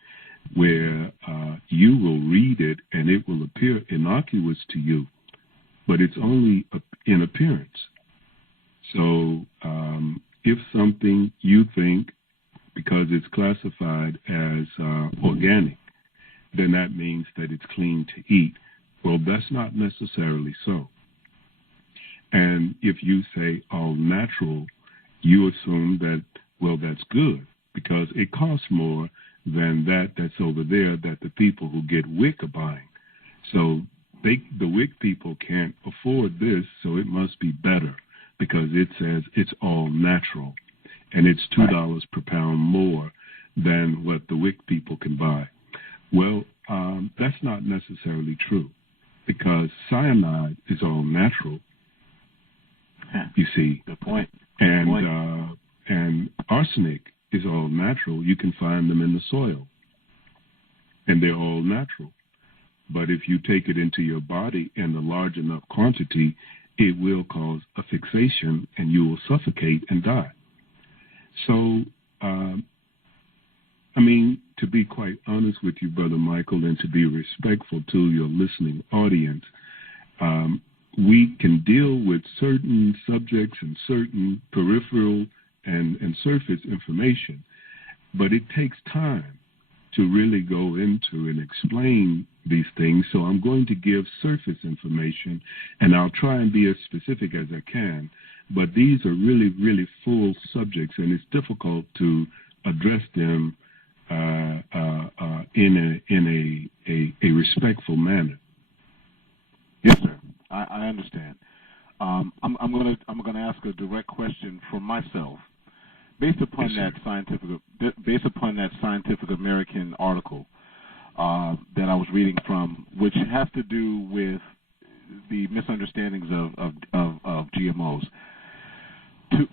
where you will read it and it will appear innocuous to you, but it's only in appearance. So if something you think, because it's classified as organic, then that means that it's clean to eat. Well, that's not necessarily so. And if you say all natural, you assume that, well, that's good because it costs more than that's over there that the people who get WIC are buying. So the WIC people can't afford this, so it must be better because it says it's all natural. And it's $2 per pound more than what the WIC people can buy. Well, that's not necessarily true because cyanide is all natural. You see, good point. And arsenic is all natural. You can find them in the soil, and they're all natural. But if you take it into your body in a large enough quantity, it will cause a fixation, and you will suffocate and die. So, to be quite honest with you, Brother Michael, and to be respectful to your listening audience, we can deal with certain subjects and certain peripheral and surface information, but it takes time to really go into and explain these things. So I'm going to give surface information, and I'll try and be as specific as I can, but these are really, really full subjects, and it's difficult to address them in a respectful manner. Yes, sir. I understand. I'm going to ask a direct question for myself, based upon that Scientific American article that I was reading from, which has to do with the misunderstandings of GMOs.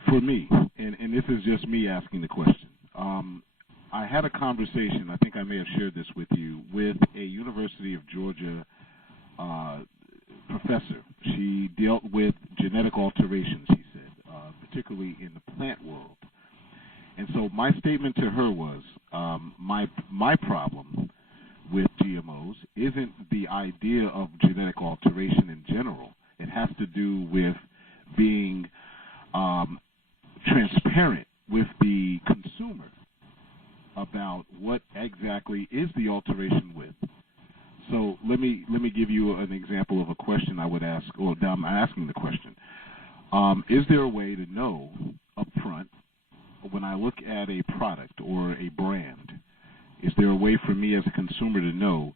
For me, and this is just me asking the question. I had a conversation, I think I may have shared this with you, with a University of Georgia professor. She dealt with genetic alterations, he said, particularly in the plant world. And so my statement to her was, my problem with GMOs isn't the idea of genetic alteration in general. It has to do with being transparent with the consumer about what exactly is the alteration with. So let me give you an example of a question I would ask, or I'm asking the question. Is there a way to know up front, when I look at a product or a brand, is there a way for me as a consumer to know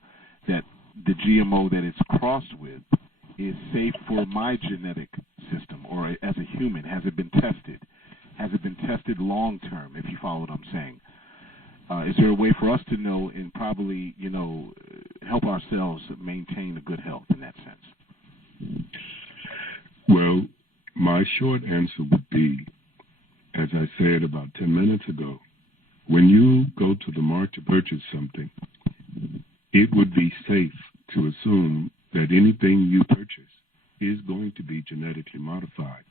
that the GMO that it's crossed with is safe for my genetic system, or as a human? Has it been tested? Has it been tested long term, if you follow what I'm saying? Is there a way for us to know and probably, help ourselves maintain a good health in that sense? Well, my short answer would be, as I said about 10 minutes ago, when you go to the market to purchase something, it would be safe to assume that anything you purchase is going to be genetically modified.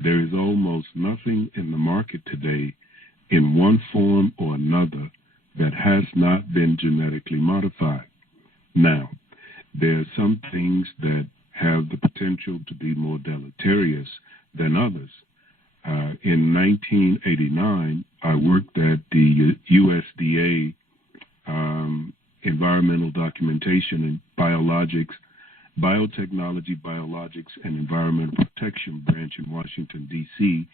There is almost nothing in the market today in one form or another that has not been genetically modified. Now, there are some things that have the potential to be more deleterious than others. In 1989, I worked at the USDA Environmental Documentation and Biotechnology, Biologics, and Environmental Protection branch in Washington, D.C.,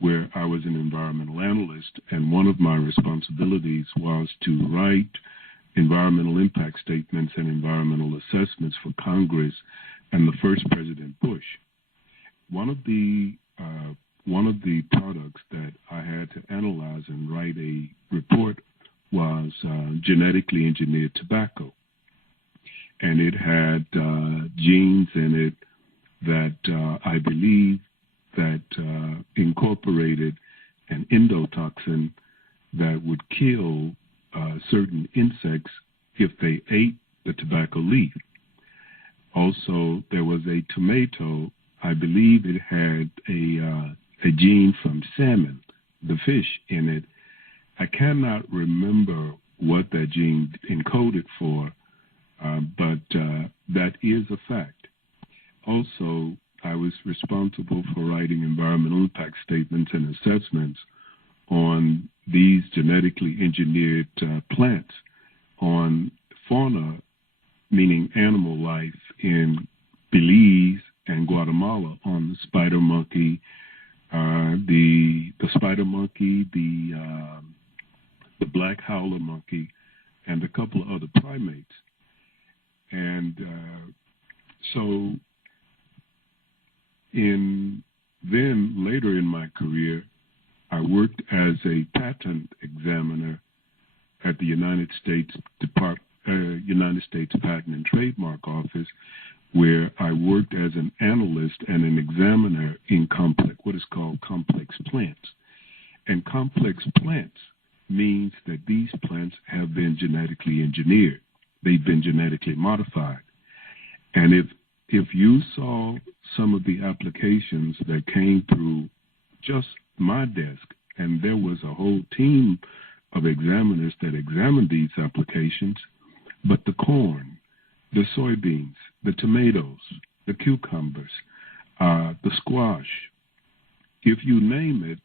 where I was an environmental analyst, and one of my responsibilities was to write environmental impact statements and environmental assessments for Congress and the first President Bush. One of the products that I had to analyze and write a report was genetically engineered tobacco, and it had genes in it that I believe that incorporated an endotoxin that would kill certain insects if they ate the tobacco leaf. Also, there was a tomato, I believe it had a gene from salmon, the fish, in it. I cannot remember what that gene encoded for, but that is a fact. Also, I was responsible for writing environmental impact statements and assessments on these genetically engineered plants, on fauna, meaning animal life in Belize and Guatemala, on the spider monkey, the spider monkey, the black howler monkey, and a couple of other primates. And so then later in my career, I worked as a patent examiner at the United States Patent and Trademark Office, where I worked as an analyst and an examiner in what is called complex plants. And complex plants means that these plants have been genetically engineered. They've been genetically modified. And if you saw some of the applications that came through just my desk, and there was a whole team of examiners that examined these applications, but the corn, the soybeans, the tomatoes, the cucumbers, the squash, if you name it,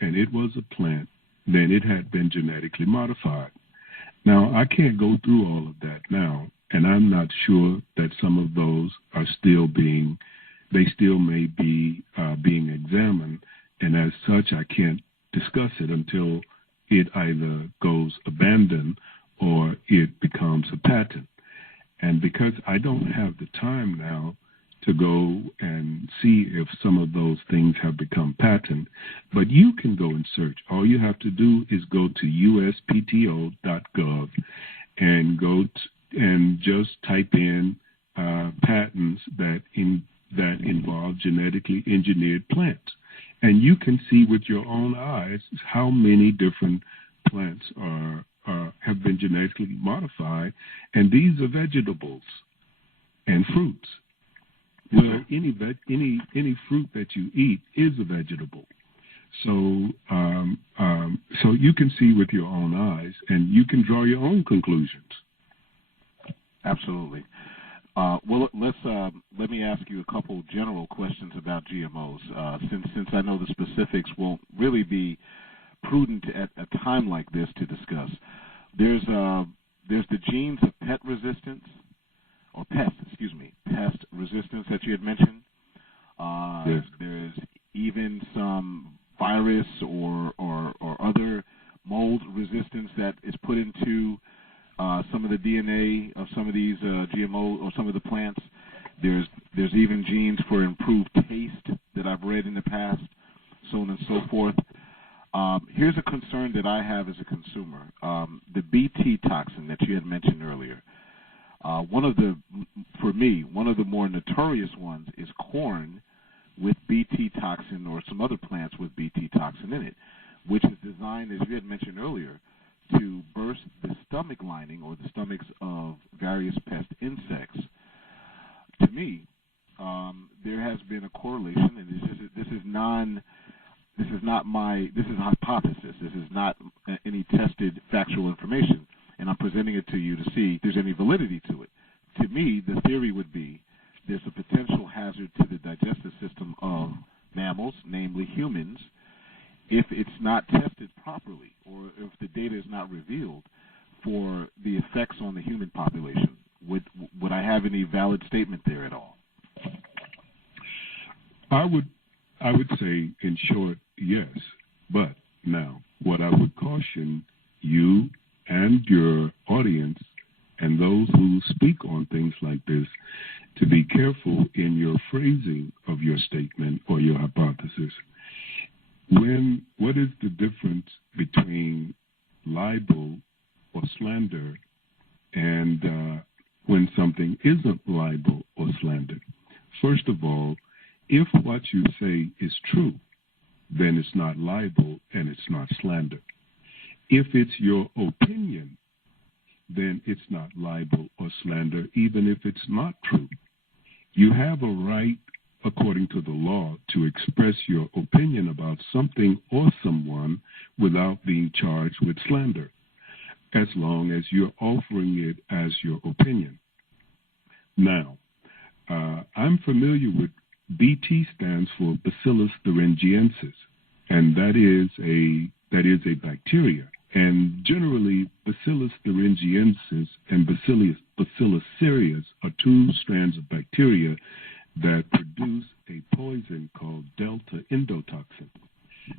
and it was a plant, then it had been genetically modified. Now, I can't go through all of that now, and I'm not sure that some of those are still they still may be being examined, and as such, I can't discuss it until it either goes abandoned or it becomes a patent. And because I don't have the time now to go and see if some of those things have become patent, but you can go and search. All you have to do is go to uspto.gov and and just type in patents that involve genetically engineered plants. And you can see with your own eyes how many different plants have been genetically modified, and these are vegetables and fruits. Well, any fruit that you eat is a vegetable. So you can see with your own eyes, and you can draw your own conclusions. Absolutely. Well, let me ask you a couple general questions about GMOs, since I know the specifics won't really be prudent at a time like this to discuss. There's the genes of pest resistance that you had mentioned. Yes. There's even some virus or other mold resistance that is put into some of the DNA of some of these GMO or some of the plants. There's even genes for improved taste that I've read in the past, so on and so forth. Here's a concern that I have as a consumer. The Bt toxin that you had mentioned earlier. One of the more notorious ones is corn with Bt toxin, or some other plants with Bt toxin in it, which is designed, as you had mentioned earlier, to burst the stomach lining or the stomachs of various pest insects. To me, there has been a correlation, and this is hypothesis. This is not any tested factual information, and I'm presenting it to you to see if there's any validity to it. To me, the theory would be there's a potential hazard to the digestive system of mammals, namely humans, if it's not tested properly, or if the data is not revealed for the effects on the human population. Would I have any valid statement there at all? I would say, in short, yes. But now, what I would caution you and your audience and those who speak on things like this to be careful in your phrasing of your statement or your hypothesis. What is the difference between libel or slander and when something isn't libel or slander? First of all, if what you say is true, then it's not libel and it's not slander. If it's your opinion, then it's not libel or slander, even if it's not true. You have a right, according to the law, to express your opinion about something or someone without being charged with slander, as long as you're offering it as your opinion. Now, I'm familiar with BT stands for Bacillus thuringiensis, and that is a bacteria. And generally, Bacillus thuringiensis and Bacillus cereus are two strands of bacteria that produce a poison called delta endotoxin.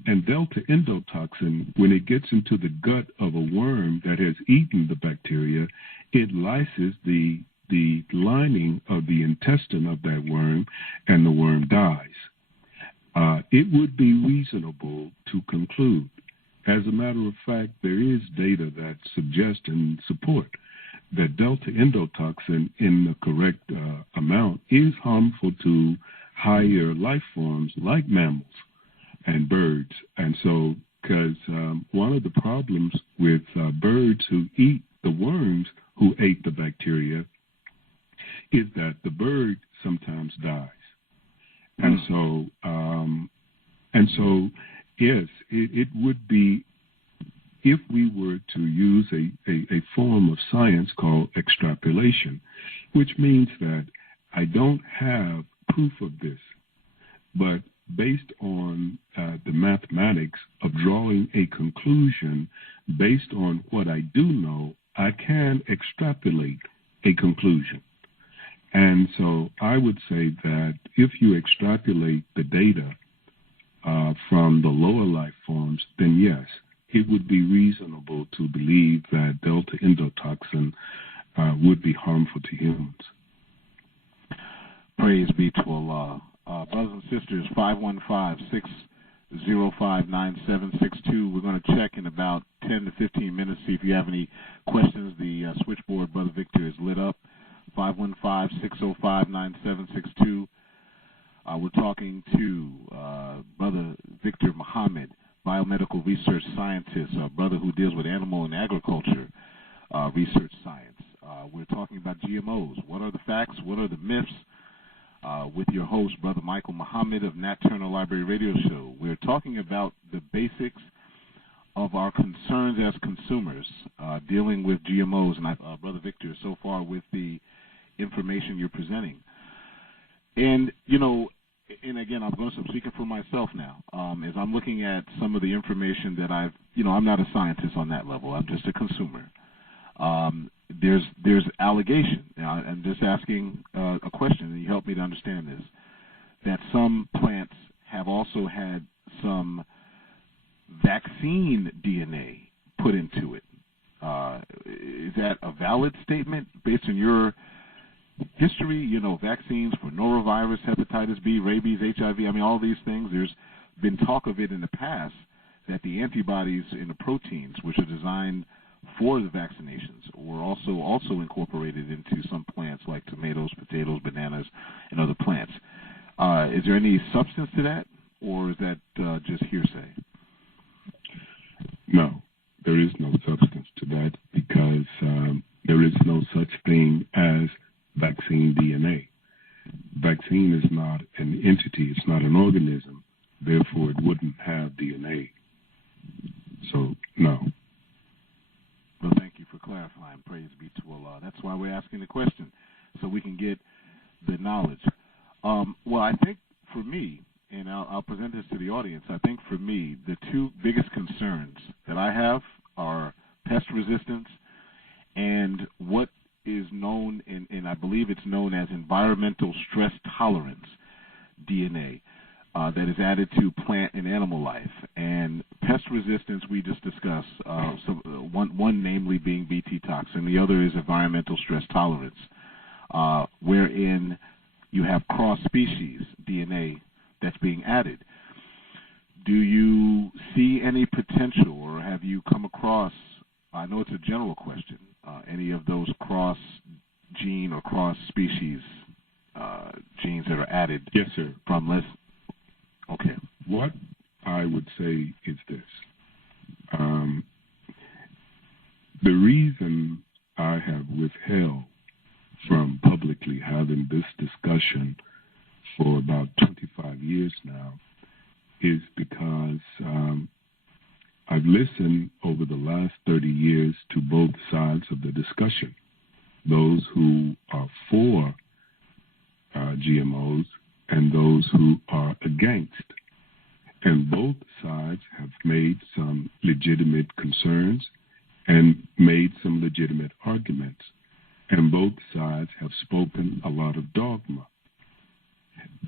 And delta endotoxin, when it gets into the gut of a worm that has eaten the bacteria, it lyses the lining of the intestine of that worm, and the worm dies. It would be reasonable to conclude, as a matter of fact, there is data that suggests and support that delta endotoxin in the correct amount is harmful to higher life forms like mammals and birds. And so, because one of the problems with birds who eat the worms who ate the bacteria is that the bird sometimes dies. And so, yes, it would be, if we were to use a form of science called extrapolation, which means that I don't have proof of this, but based on the mathematics of drawing a conclusion based on what I do know, I can extrapolate a conclusion. And so I would say that if you extrapolate the data from the lower life forms, then yes, it would be reasonable to believe that delta endotoxin would be harmful to humans. Praise be to Allah. Brothers and sisters, 515-605-9762. We're going to check in about 10 to 15 minutes, see if you have any questions. The switchboard, Brother Victor, is lit up. 515-605-9762. We're talking to Brother Victer Muhammad, Biomedical Research Scientist, a brother who deals with animal and agriculture research science. We're talking about GMOs. What are the facts? What are the myths? With your host, Brother Michael Muhammad of Nat Turner Library Radio Show. We're talking about the basics of our concerns as consumers dealing with GMOs. And Brother Victor, so far with the information you're presenting. And, you know, and again, I'm going to start speaking for myself now. As I'm looking at some of the information that I'm not a scientist on that level. I'm just a consumer. There's allegation. Now, I'm just asking a question, and you help me to understand this, that some plants have also had some vaccine DNA put into it. Is that a valid statement based on your history? You know, vaccines for norovirus, hepatitis B, rabies, HIV, I mean, all these things. There's been talk of it in the past that the antibodies in the proteins, which are designed for the vaccinations, were also incorporated into some plants like tomatoes, potatoes, bananas, and other plants. Is there any substance to that, or is that just hearsay? No, there is no substance to that, because there is no such thing as vaccine DNA. Vaccine is not an entity, it's not an organism, therefore it wouldn't have DNA. So, no. Well, thank you for clarifying. Praise be to Allah. That's why we're asking the question, so we can get the knowledge. Well, I think for me, and I'll present this to the audience, I think for me, the two biggest concerns that I have are pest resistance and what is known, and I believe it's known as environmental stress tolerance DNA. that is added to plant and animal life. And pest resistance we just discussed, one namely being Bt toxin, the other is environmental stress tolerance, wherein you have cross-species DNA that's being added. Do you see any potential, or have you come across, I know it's a general question, any of those cross-gene or cross-species genes that are added? Yes, sir. From less. Okay. What I would say is this. The reason I have withheld from publicly having this discussion for about 25 years now is because I've listened over the last 30 years to both sides of the discussion, those who are for GMOs and those who are against. And both sides have made some legitimate concerns and made some legitimate arguments. And both sides have spoken a lot of dogma.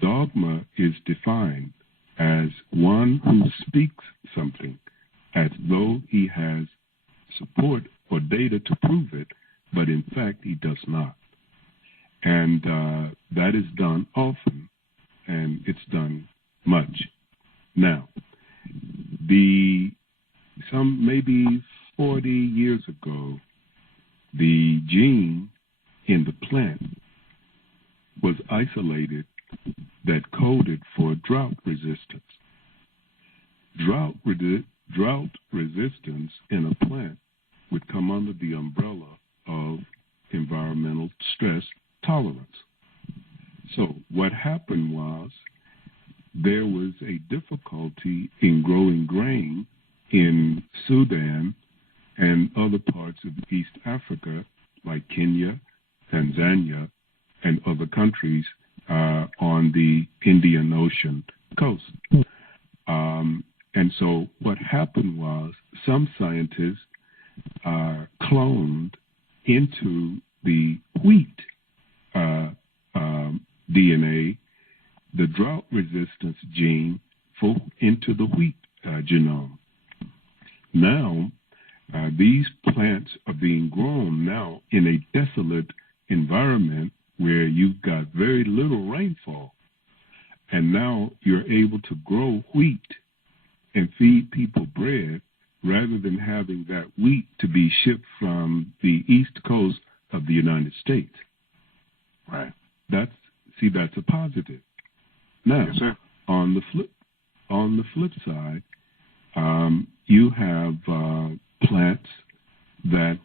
Dogma is defined as one who speaks something as though he has support or data to prove it, but in fact he does not. And that is done often, and it's done much. Now, some maybe 40 years ago, the gene in the plant was isolated that coded for drought resistance. Drought resistance in a plant would come under the umbrella of environmental stress tolerance. So what happened was there was a difficulty in growing grain in Sudan and other parts of East Africa, like Kenya, Tanzania, and other countries on the Indian Ocean coast. And so what happened was some scientists cloned into the wheat DNA the drought resistance gene into the wheat genome. Now, these plants are being grown now in a desolate environment where you've got very little rainfall. And now you're able to grow wheat and feed people bread rather than having that wheat to be shipped from the east coast of the United States. Right. That's a positive. Now, yes, sir. on the flip side, you have plants that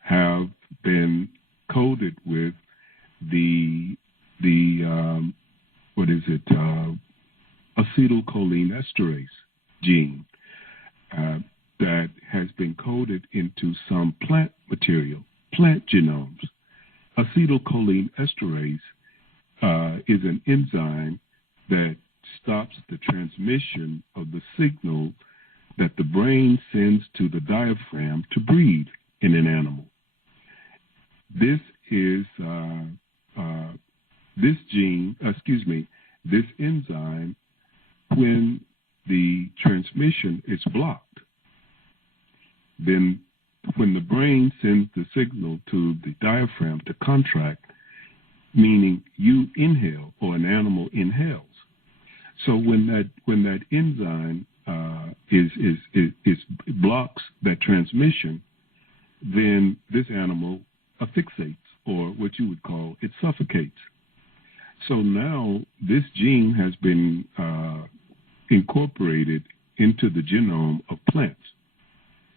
have been coated with the acetylcholinesterase gene that has been coded into some plant material, plant genomes. Acetylcholinesterase is an enzyme that stops the transmission of the signal that the brain sends to the diaphragm to breathe in an animal. This enzyme, when the transmission is blocked, then when the brain sends the signal to the diaphragm to contract, meaning you inhale or an animal inhales. So when that enzyme blocks that transmission, then this animal asphyxiates, or what you would call it suffocates. So now this gene has been incorporated into the genome of plants,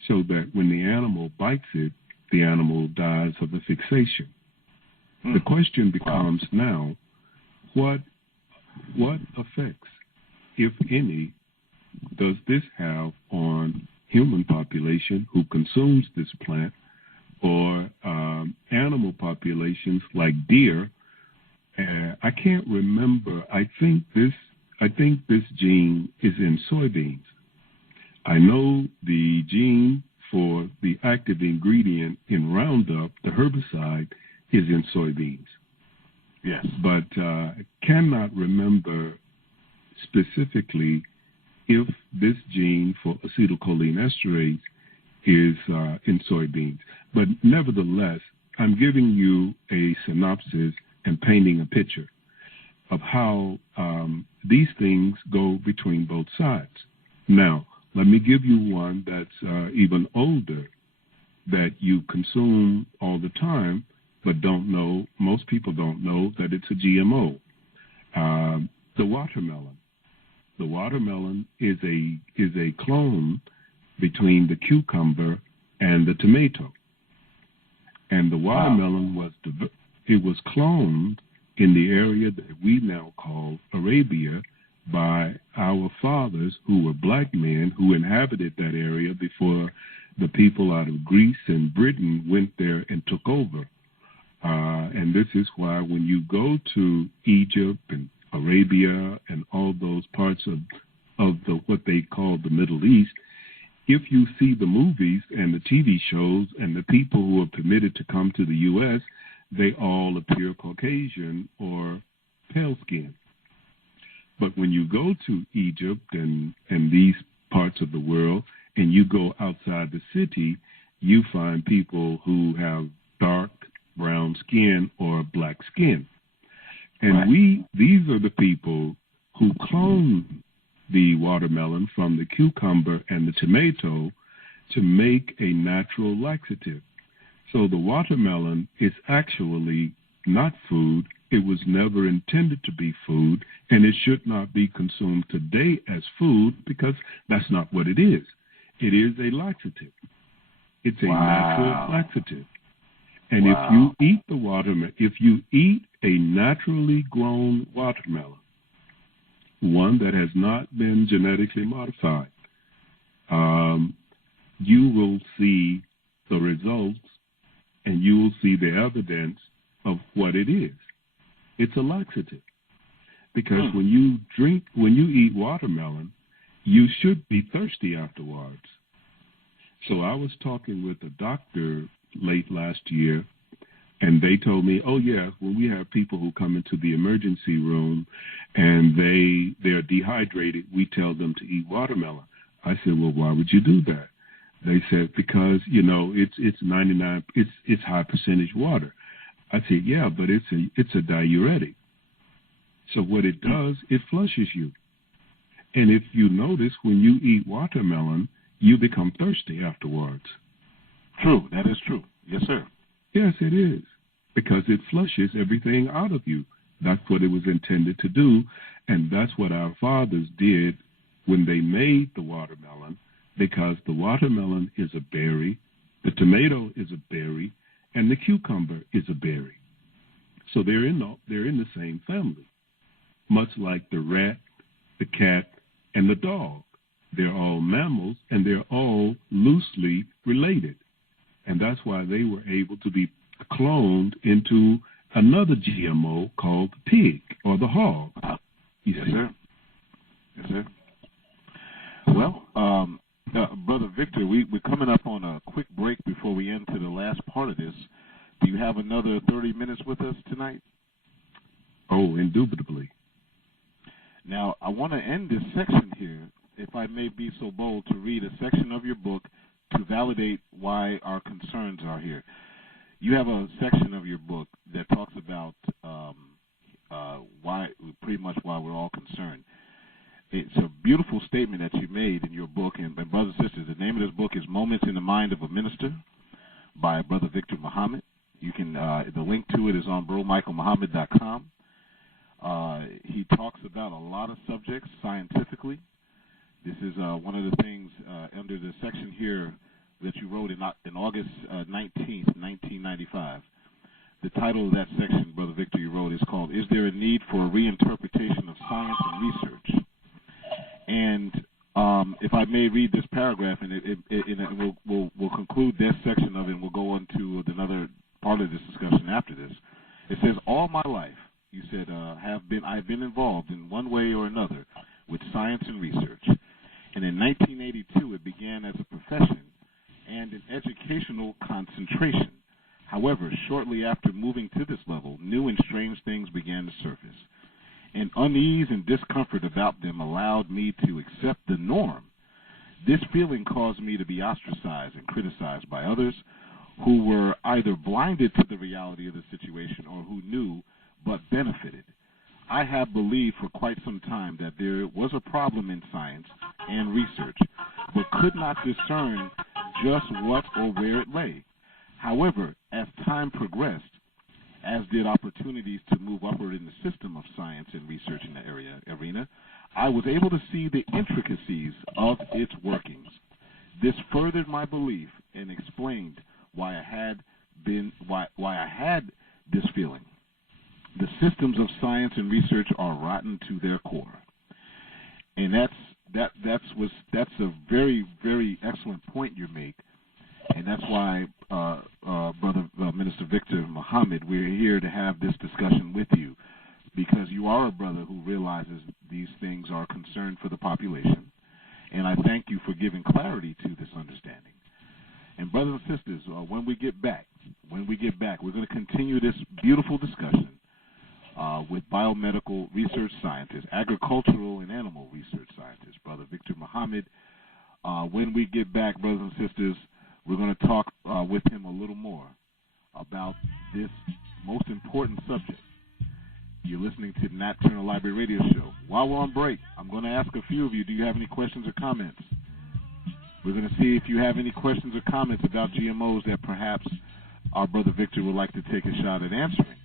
so that when the animal bites it, the animal dies of asphyxiation. The question becomes now, what effects, if any, does this have on human population who consumes this plant, or animal populations like deer? I can't remember. I think this gene is in soybeans. I know the gene for the active ingredient in Roundup, the herbicide, is in soybeans. Yes. But I cannot remember specifically if this gene for acetylcholinesterase is in soybeans. But nevertheless, I'm giving you a synopsis and painting a picture of how these things go between both sides. Now, let me give you one that's even older that you consume all the time, but don't know. Most people don't know that it's a GMO. The watermelon. The watermelon is a clone between the cucumber and the tomato. And the watermelon was cloned in the area that we now call Arabia by our fathers, who were black men who inhabited that area before the people out of Greece and Britain went there and took over. And this is why when you go to Egypt and Arabia and all those parts of what they call the Middle East, if you see the movies and the TV shows and the people who are permitted to come to the U.S., they all appear Caucasian or pale skin. But when you go to Egypt and these parts of the world and you go outside the city, you find people who have dark brown skin or black skin. And right. These are the people who clone the watermelon from the cucumber and the tomato to make a natural laxative. So the watermelon is actually not food. It was never intended to be food, and it should not be consumed today as food because that's not what it is. It is a laxative. It's a natural laxative. And if you eat the watermelon, if you eat a naturally grown watermelon, one that has not been genetically modified, you will see the results and you will see the evidence of what it is. It's a laxative. Because when you eat watermelon, you should be thirsty afterwards. So I was talking with a doctor late last year, and they told me, oh, yeah, when we have people who come into the emergency room and they're dehydrated, we tell them to eat watermelon. I said, well, why would you do that? They said, because, it's 99, it's high percentage water. I said, yeah, but it's a diuretic. So what it does, it flushes you. And if you notice, when you eat watermelon, you become thirsty afterwards. True, that is true. Yes, sir. Yes, it is, because it flushes everything out of you. That's what it was intended to do, and that's what our fathers did when they made the watermelon, because the watermelon is a berry, the tomato is a berry, and the cucumber is a berry. So they're in the same family, much like the rat, the cat, and the dog. They're all mammals, and they're all loosely related. And that's why they were able to be cloned into another GMO called the pig or the hog. Yes, sir. Yes, sir. Well, Brother Victor, we're coming up on a quick break before we enter the last part of this. Do you have another 30 minutes with us tonight? Oh, indubitably. Now, I want to end this section here, if I may be so bold, to read a section of your book to validate why our concerns are here. You have a section of your book that talks about why we're all concerned. It's a beautiful statement that you made in your book, and brothers and sisters, the name of this book is Moments in the Mind of a Minister by Brother Victer Muhammad. You can the link to it is on bromichaelmuhammad.com. He talks about a lot of subjects scientifically. This is one of the things under the section here that you wrote in August 19th, 1995. The title of that section, Brother Victor, you wrote is called, Is There a Need for a Reinterpretation of Science and Research? And if I may read this paragraph, and we'll conclude this section of it, and we'll go on to another part of this discussion after this. It says, all my life, you said, I've been involved in one way or another with science and research. And in 1982, it began as a profession and an educational concentration. However, shortly after moving to this level, new and strange things began to surface. and unease and discomfort about them allowed me to accept the norm. This feeling caused me to be ostracized and criticized by others who were either blinded to the reality of the situation or who knew but benefited. I have believed for quite some time that there was a problem in science and research, but could not discern just what or where it lay. However, as time progressed, as did opportunities to move upward in the system of science and research in the arena, I was able to see the intricacies of its workings. This furthered my belief and explained why I had this feeling. The systems of science and research are rotten to their core, and that's a very, very excellent point you make, and that's why, Brother Minister Victer Muhammad, we're here to have this discussion with you, because you are a brother who realizes these things are a concern for the population, and I thank you for giving clarity to this understanding. And brothers and sisters, when we get back, we're going to continue this beautiful discussion with Biomedical Research Scientist, Agricultural and Animal Research Scientist, Brother Victer Muhammad. When we get back, brothers and sisters, we're going to talk with him a little more about this most important subject. You're listening to the Nat Turner Library Radio Show. While we're on break, I'm going to ask a few of you, do you have any questions or comments? We're going to see if you have any questions or comments about GMOs that perhaps our Brother Victer would like to take a shot at answering,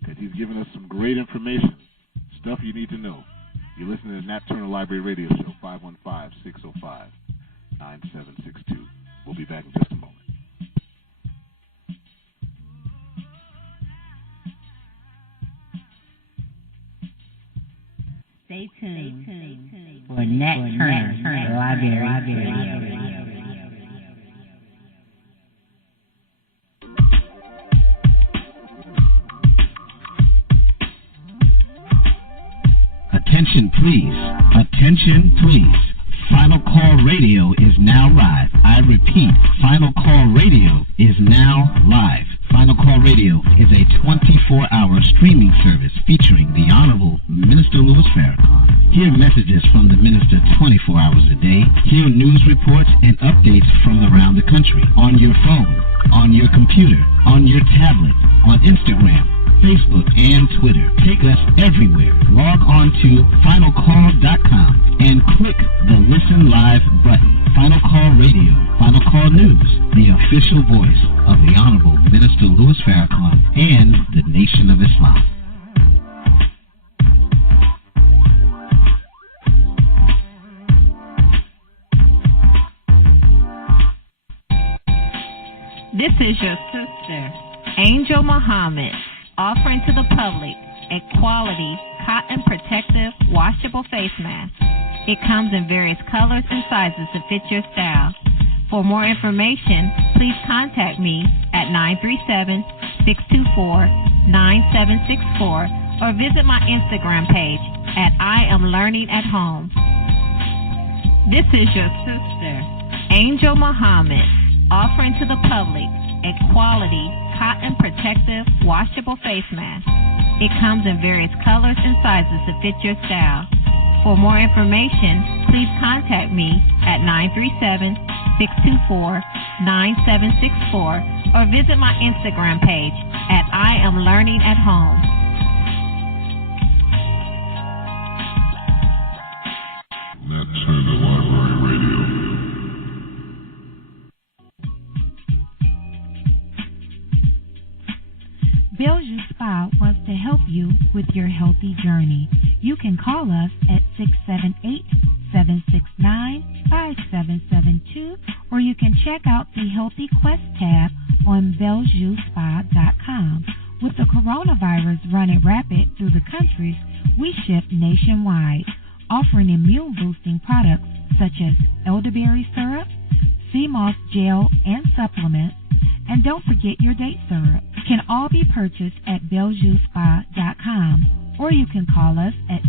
because he's given us some great information, stuff you need to know. You're listening to the Nat Turner Library Radio Show, 515-605-9762. We'll be back in just a moment. Stay tuned for Nat Turner Library Radio. Attention please. Attention please. Final Call Radio is now live. I repeat, Final Call Radio is now live. Final Call Radio is a 24-hour streaming service featuring the Honorable Minister Louis Farrakhan. Hear messages from the minister 24 hours a day. Hear news reports and updates from around the country on your phone, on your computer, on your tablet, on Instagram, Facebook, and Twitter. Take us everywhere. Log on to finalcall.com and click the Listen Live button. Final Call Radio, Final Call News, the official voice of the Honorable Minister Louis Farrakhan and the Nation of Islam. This is your sister, Angel Muhammad, offering to the public a quality cotton protective washable face mask. It comes in various colors and sizes to fit your style. For more information, please contact me at 937-624-9764 or visit my Instagram page at I Am Learning at Home. This is your sister, Angel Muhammad, offering to the public a quality cotton protective washable face mask. It comes in various colors and sizes to fit your style. For more information, please contact me at 937-624-9764 or visit my Instagram page at I Am Learning at Home. Nat Turner Library Radio. Belgian Spa wants to help you with your healthy journey. You can call us at 678-769-5772, or you can check out the Healthy Quest tab on BelgiumSpa.com. With the coronavirus running rapid through the countries, we ship nationwide, offering immune-boosting products such as elderberry syrup, sea moss gel and supplements, and don't forget your date syrup. Can all be purchased at BelgiumSpa.com, or you can call us at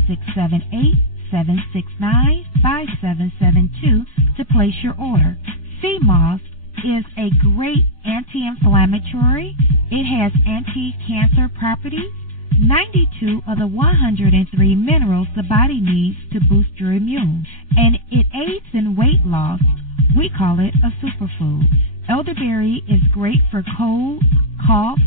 678-769-5772 to place your order. Sea moss is a great anti-inflammatory. It has anti-cancer properties, 92 of the 103 minerals the body needs to boost your immune, and it aids in weight loss. We call it a superfood. Elderberry is great for cold, cough,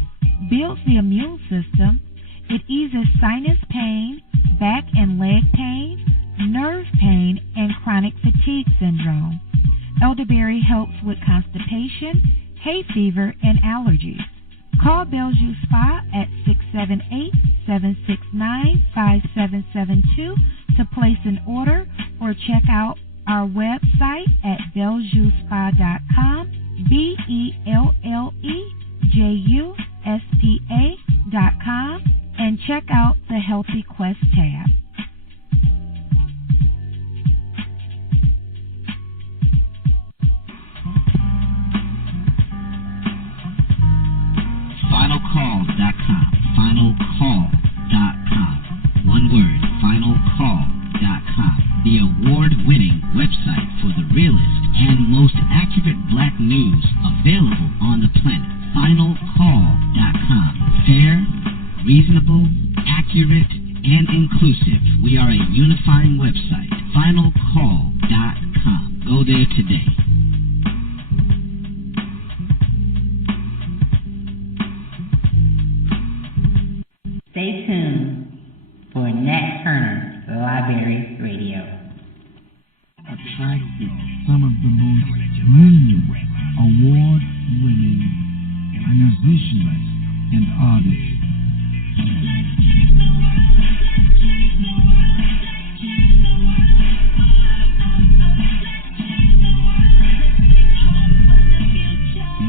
builds the immune system. It eases sinus pain, back and leg pain, nerve pain, and chronic fatigue syndrome. Elderberry helps with constipation, hay fever, and allergies. Call Bellevue Spa at 678-769-5772 to place an order or check out our website at bellevuespa.com, BELLEJUSPA.com, and check out the Healthy Quest tab. FinalCall.com. FinalCall.com. One word, FinalCall.com. The award-winning website for the realest and most accurate black news available on the planet. FinalCall.com. Fair, reasonable, accurate, and inclusive. We are a unifying website. FinalCall.com. Go there today. Stay tuned for Nat Turner Library Radio. Attracted some of the most brilliant, award-winning musicians and artists.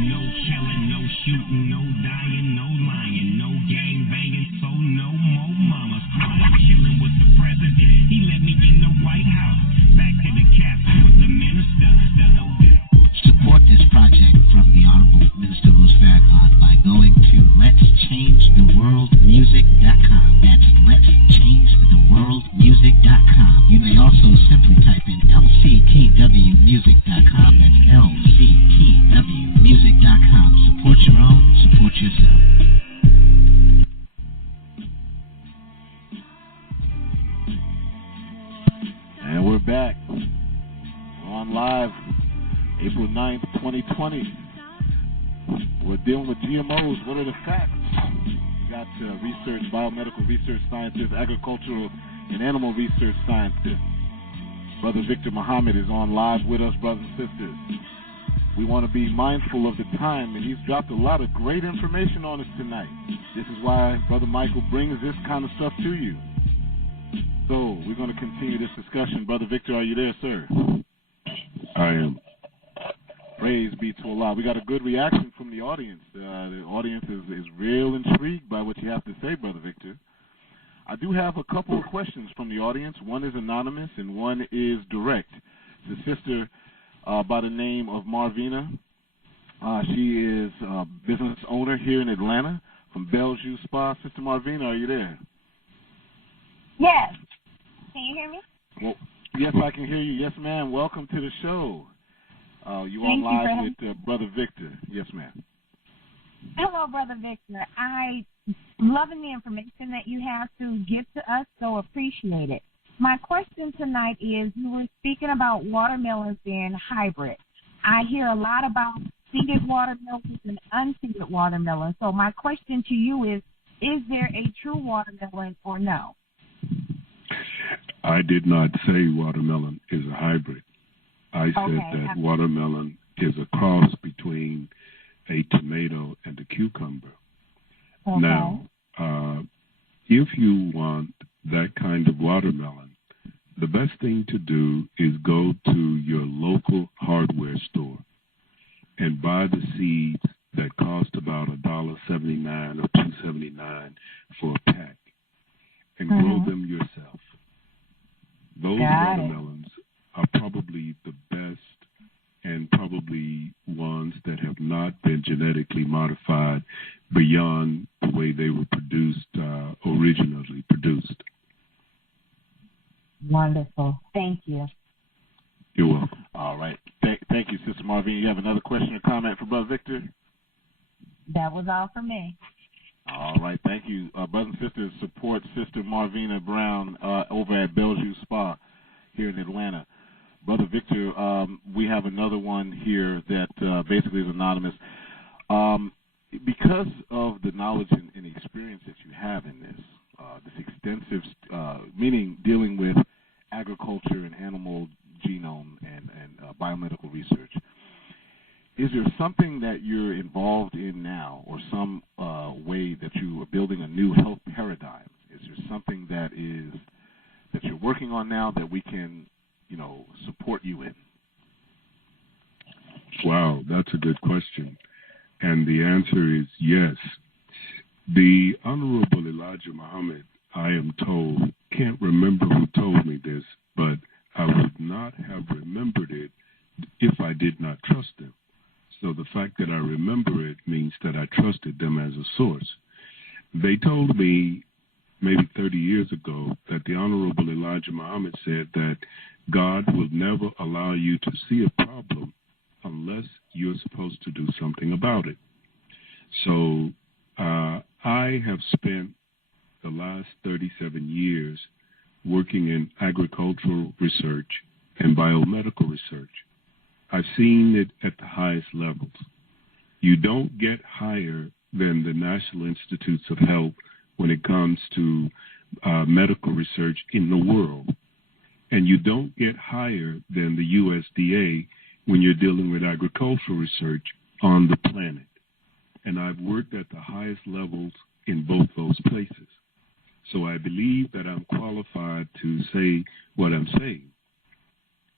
No killing, no shooting, no dying, no lying, no gang banging, so no more mamas crying. Chilling with the president, he let me in the White House. Back to the Capitol with the minister. Support this project from the Honorable Minister Louis Farrakhan by going to letschangetheworldmusic.com. That's letschangetheworldmusic.com. You may also simply type in lctwmusic.com. That's lctwmusic.com. Support your own, support yourself. And we're back. We're on live April 9th, 2020. We're dealing with GMOs. What are the facts? We got research, biomedical research scientist, agricultural and animal research scientist. Brother Victer Muhammad is on live with us, brothers and sisters. We want to be mindful of the time, and he's dropped a lot of great information on us tonight. This is why Brother Michael brings this kind of stuff to you. So we're going to continue this discussion. Brother Victer, are you there, sir? I am. Praise be to Allah. We got a good reaction from the audience. The audience is real intrigued by what you have to say, Brother Victer. I do have a couple of questions from the audience. One is anonymous and one is direct. It's a sister by the name of Marvina. She is a business owner here in Atlanta from Bellevue Spa. Sister Marvina, are you there? Yes. Can you hear me? Well, yes, I can hear you. Yes, ma'am. Welcome to the show. You on live with Brother Victer. Yes, ma'am. Hello, Brother Victer. I'm loving the information that you have to give to us, so appreciate it. My question tonight is, you were speaking about watermelons being hybrid. I hear a lot about seeded watermelons and unseeded watermelons. So my question to you is there a true watermelon or no? I did not say watermelon is a hybrid. I said that watermelon is a cross between a tomato and a cucumber. Okay. Now, if you want that kind of watermelon, the best thing to do is go to your local hardware store and buy the seeds that cost about $1.79 or $2.79 for a pack and grow them yourself. Those watermelons are probably the best and probably ones that have not been genetically modified beyond the way they were produced, originally produced. Wonderful. Thank you. You're welcome. All right. Thank you, Sister Marvin. You have another question or comment for Brother Victer? That was all for me. All right, thank you. Brothers and sisters, support Sister Marvina Brown over at Bellevue Spa here in Atlanta. Brother Victor, we have another one here that basically is anonymous. Because of the knowledge and experience that you have in this extensive, meaning dealing with agriculture and animal genome and biomedical research, is there something that you're involved in now, or some way that you are building a new health paradigm? Is there something that you're working on now that we can, support you in? Wow, that's a good question. And the answer is yes. The Honorable Elijah Muhammad, I am told, can't remember who told me this, but I would not have remembered it if I did not trust them. So the fact that I remember it means that I trusted them as a source. They told me maybe 30 years ago that the Honorable Elijah Muhammad said that God will never allow you to see a problem unless you're supposed to do something about it. So I have spent the last 37 years working in agricultural research and biomedical research. I've seen it at the highest levels. You don't get higher than the National Institutes of Health when it comes to medical research in the world. And you don't get higher than the USDA when you're dealing with agricultural research on the planet. And I've worked at the highest levels in both those places. So I believe that I'm qualified to say what I'm saying.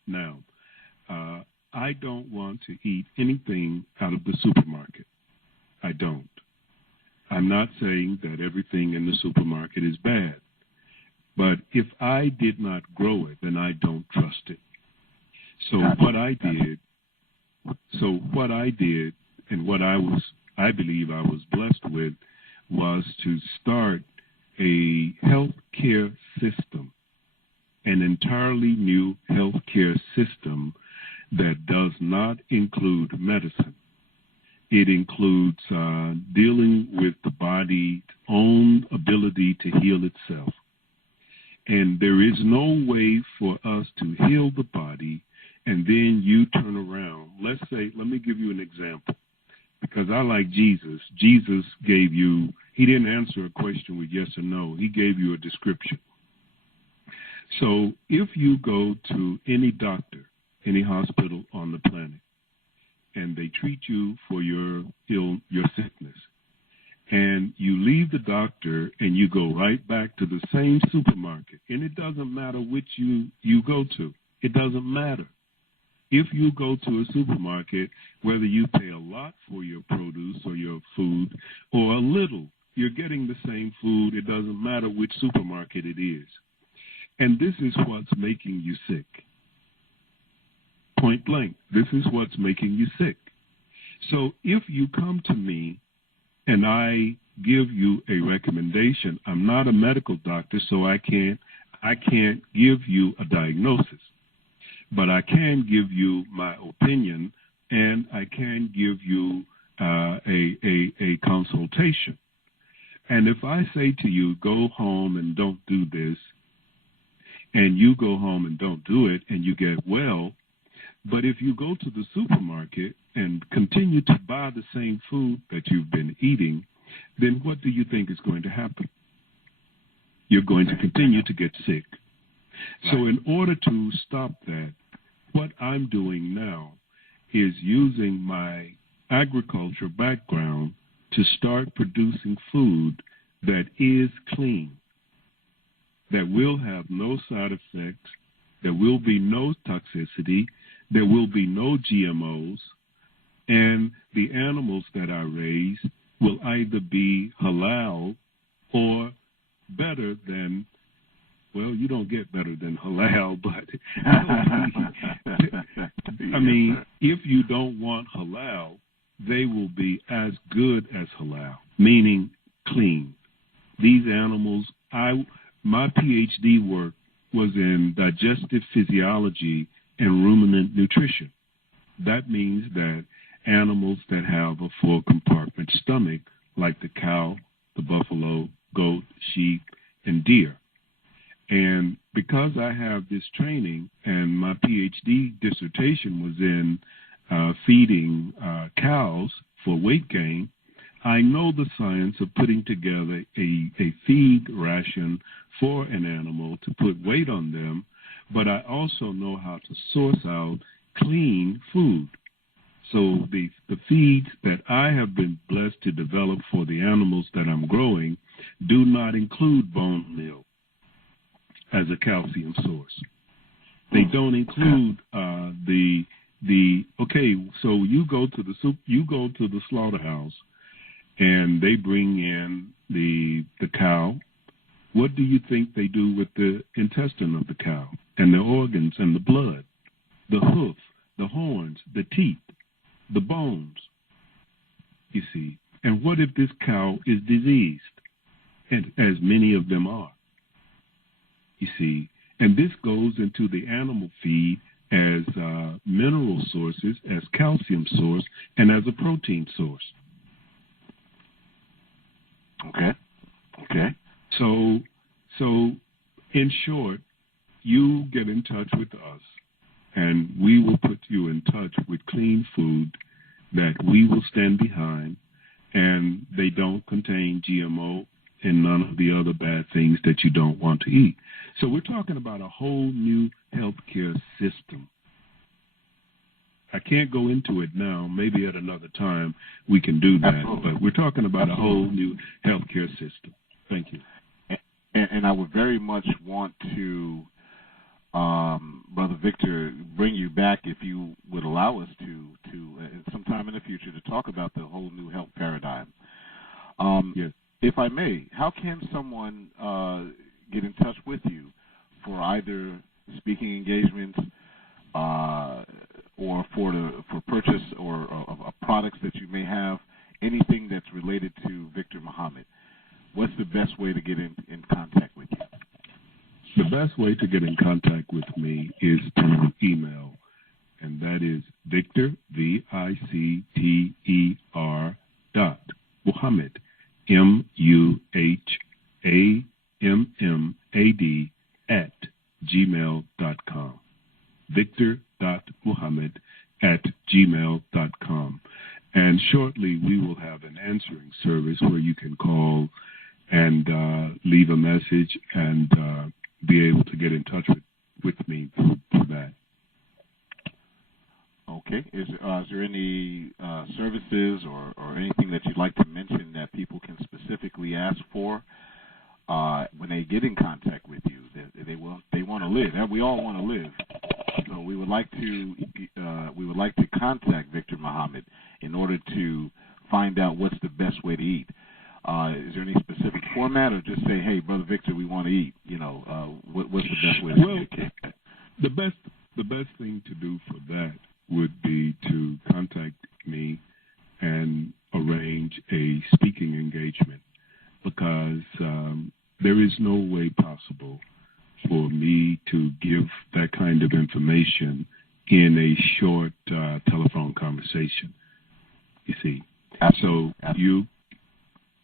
Now, I don't want to eat anything out of the supermarket. I don't. I'm not saying that everything in the supermarket is bad. But if I did not grow it, then I don't trust it. So what I did and what I believe I was blessed with was to start a healthcare system, an entirely new healthcare system that does not include medicine. It includes dealing with the body's own ability to heal itself. And there is no way for us to heal the body and then you turn around. Let's say, let me give you an example, because I like Jesus. Jesus gave you, he didn't answer a question with yes or no. He gave you a description. So if you go to any doctor, any hospital on the planet, and they treat you for your sickness, and you leave the doctor and you go right back to the same supermarket, and it doesn't matter which you go to. It doesn't matter. If you go to a supermarket, whether you pay a lot for your produce or your food or a little, you're getting the same food. It doesn't matter which supermarket it is. And this is what's making you sick. Point blank, this is what's making you sick. So if you come to me and I give you a recommendation, I'm not a medical doctor, so I can't give you a diagnosis. But I can give you my opinion, and I can give you a consultation. And if I say to you, go home and don't do this, and you go home and don't do it, and you get well, but if you go to the supermarket and continue to buy the same food that you've been eating, then what do you think is going to happen? You're going to continue to get sick. So in order to stop that, what I'm doing now is using my agriculture background to start producing food that is clean, that will have no side effects, there will be no toxicity, there will be no GMOs, and the animals that I raise will either be halal or better than, well, you don't get better than halal, but I mean, if you don't want halal, they will be as good as halal, meaning clean. These animals, my PhD work was in digestive physiology and ruminant nutrition. That means that animals that have a full compartment stomach, like the cow, the buffalo, goat, sheep, and deer. And because I have this training, and my PhD dissertation was in feeding cows for weight gain, I know the science of putting together a feed ration for an animal to put weight on them, but I also know how to source out clean food. So the feeds that I have been blessed to develop for the animals that I'm growing do not include bone meal as a calcium source. They don't include so you go to the slaughterhouse and they bring in the cow. What do you think they do with the intestine of the cow and the organs and the blood, the hoof, the horns, the teeth, the bones? You see, and what if this cow is diseased, and as many of them are? You see, and this goes into the animal feed as mineral sources, as calcium source, and as a protein source. Okay. So in short, you get in touch with us, and we will put you in touch with clean food that we will stand behind, and they don't contain GMO and none of the other bad things that you don't want to eat. So we're talking about a whole new healthcare system. I can't go into it now. Maybe at another time we can do that. Absolutely. But we're talking about a whole new healthcare system. Thank you. And I would very much want to, Brother Victor, bring you back, if you would allow us to sometime in the future, to talk about the whole new health paradigm. Yes. If I may, how can someone get in touch with you for either speaking engagements or for purchase or of products that you may have, anything that's related to Victer Muhammad? What's the best way to get in contact with you? The best way to get in contact with me is through email, and that is Victer, VICTER Muhammad, MUHAMMAD @gmail.com. Victer.Muhammad@gmail.com. And shortly we will have an answering service where you can call and leave a message and be able to get in touch with me through that. Okay. Is there any services or anything that you'd like to mention that people can specifically ask for when they get in contact with you? They want to live. We all want to live. So we would like to contact Victer Muhammad in order to find out what's the best way to eat. Is there any specific format, or just say, "Hey, Brother Victer, we want to eat"? What's the best way to communicate? The best thing to do for that would be to contact me and arrange a speaking engagement, because there is no way possible for me to give that kind of information in a short telephone conversation. You see, so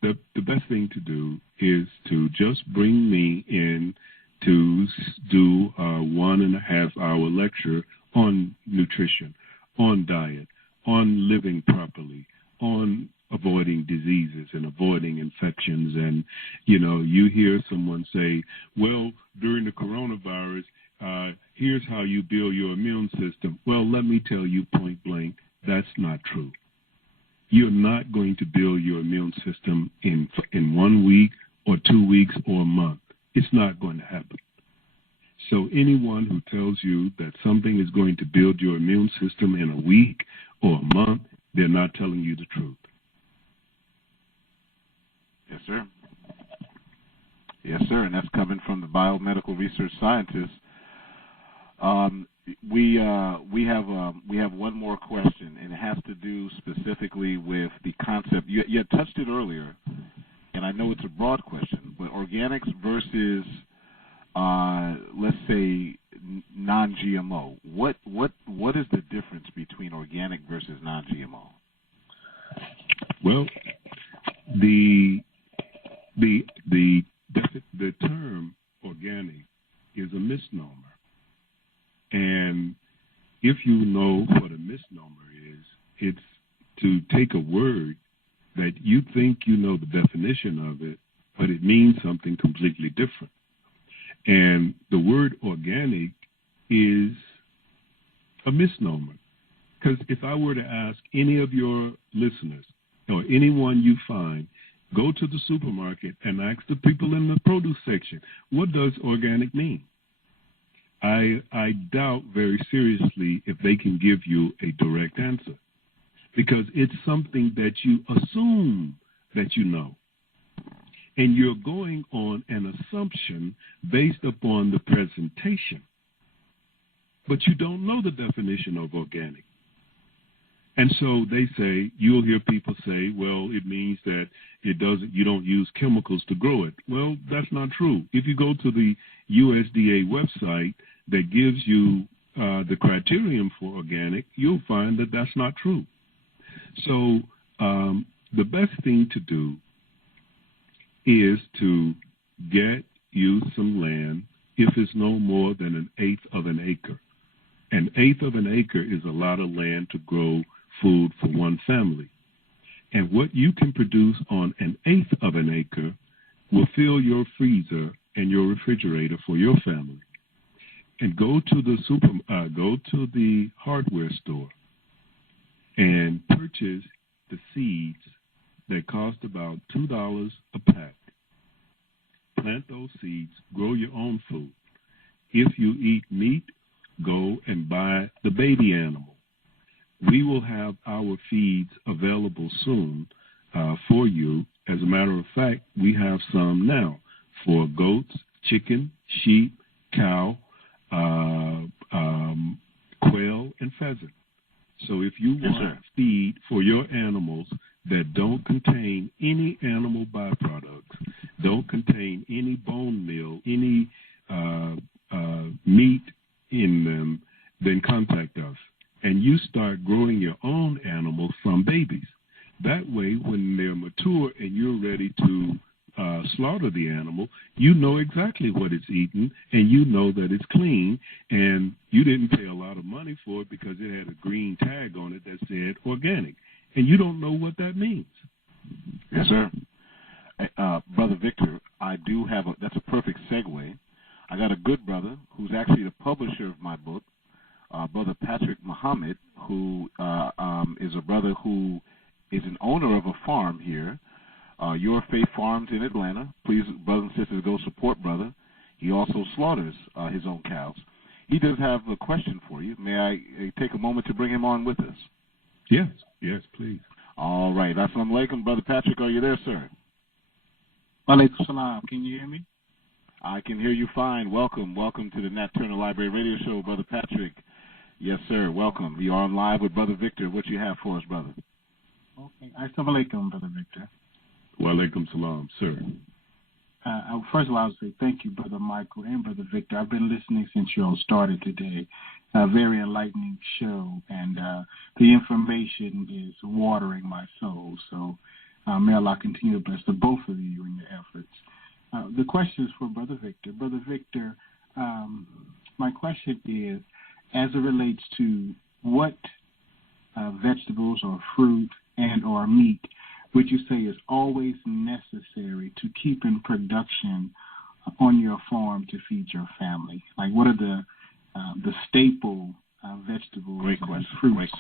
the best thing to do is to just bring me in to do a 1.5-hour lecture on nutrition, on diet, on living properly, on avoiding diseases and avoiding infections. And, you hear someone say, well, during the coronavirus, here's how you build your immune system. Well, let me tell you point blank, that's not true. You're not going to build your immune system in 1 week or 2 weeks or a month. It's not going to happen. So anyone who tells you that something is going to build your immune system in a week or a month, they're not telling you the truth. Yes, sir. Yes, sir, and that's coming from the Biomedical Research Scientist. We have one more question, and it has to do specifically with the concept. You had touched it earlier, and I know it's a broad question, but organics versus let's say non-GMO. What is the difference between organic versus non-GMO? Well, the The term organic is a misnomer, and if you know what a misnomer is, it's to take a word that you think you know the definition of it, but it means something completely different. And the word organic is a misnomer. Because if I were to ask any of your listeners or anyone you find, go to the supermarket and ask the people in the produce section, what does organic mean? I doubt very seriously if they can give you a direct answer, because it's something that you assume that you know. And you're going on an assumption based upon the presentation, but you don't know the definition of organic. And so they say, you'll hear people say, well, it means that you don't use chemicals to grow it. Well, that's not true. If you go to the USDA website that gives you the criterion for organic, you'll find that that's not true. So the best thing to do is to get you some land if it's no more than 1/8 of an acre. 1/8 of an acre is a lot of land to grow food for one family. And what you can produce on 1/8 of an acre will fill your freezer and your refrigerator for your family. And go to the hardware store and purchase the seeds that cost about $2 a pack. Plant those seeds, grow your own food. If you eat meat, go and buy the baby animal. We will have our feeds available soon for you. As a matter of fact, we have some now for goats, chicken, sheep, cow, quail, and pheasant. So if you want feed for your animals that don't contain any animal byproducts, don't contain any bone meal, any meat in them, then contact us. And you start growing your own animals from babies. That way, when they're mature and you're ready to slaughter the animal, you know exactly what it's eating, and you know that it's clean, and you didn't pay a lot of money for it because it had a green tag on it that said organic, and you don't know what that means. Yes, sir. Brother Victor, I do have that's a perfect segue. I got a good brother who's actually the publisher of my book, Brother Victer Muhammad, who is a brother who is an owner of a farm here, Your Faith Farms in Atlanta. Please, brothers and sisters, go support brother. He also slaughters his own cows. He does have a question for you. May I take a moment to bring him on with us? Yes, please. All right. Assalamu alaikum. Brother Patrick, are you there, sir? Walaikum salam. Can you hear me? I can hear you fine. Welcome to the Nat Turner Library Radio Show, Brother Patrick. Yes, sir. Welcome. You are on live with Brother Victor. What you have for us, brother? Okay. Assalamu alaikum, Brother Victor. Walaikum salam, sir. First of all, I would say thank you, Brother Michael and Brother Victor. I've been listening since you all started today. A very enlightening show, and the information is watering my soul. So may Allah continue to bless the both of you in your efforts. The question is for Brother Victor. Brother Victor, my question is, as it relates to what vegetables or fruit and or meat would you say is always necessary to keep in production on your farm to feed your family? Like, what are the staple vegetables and fruits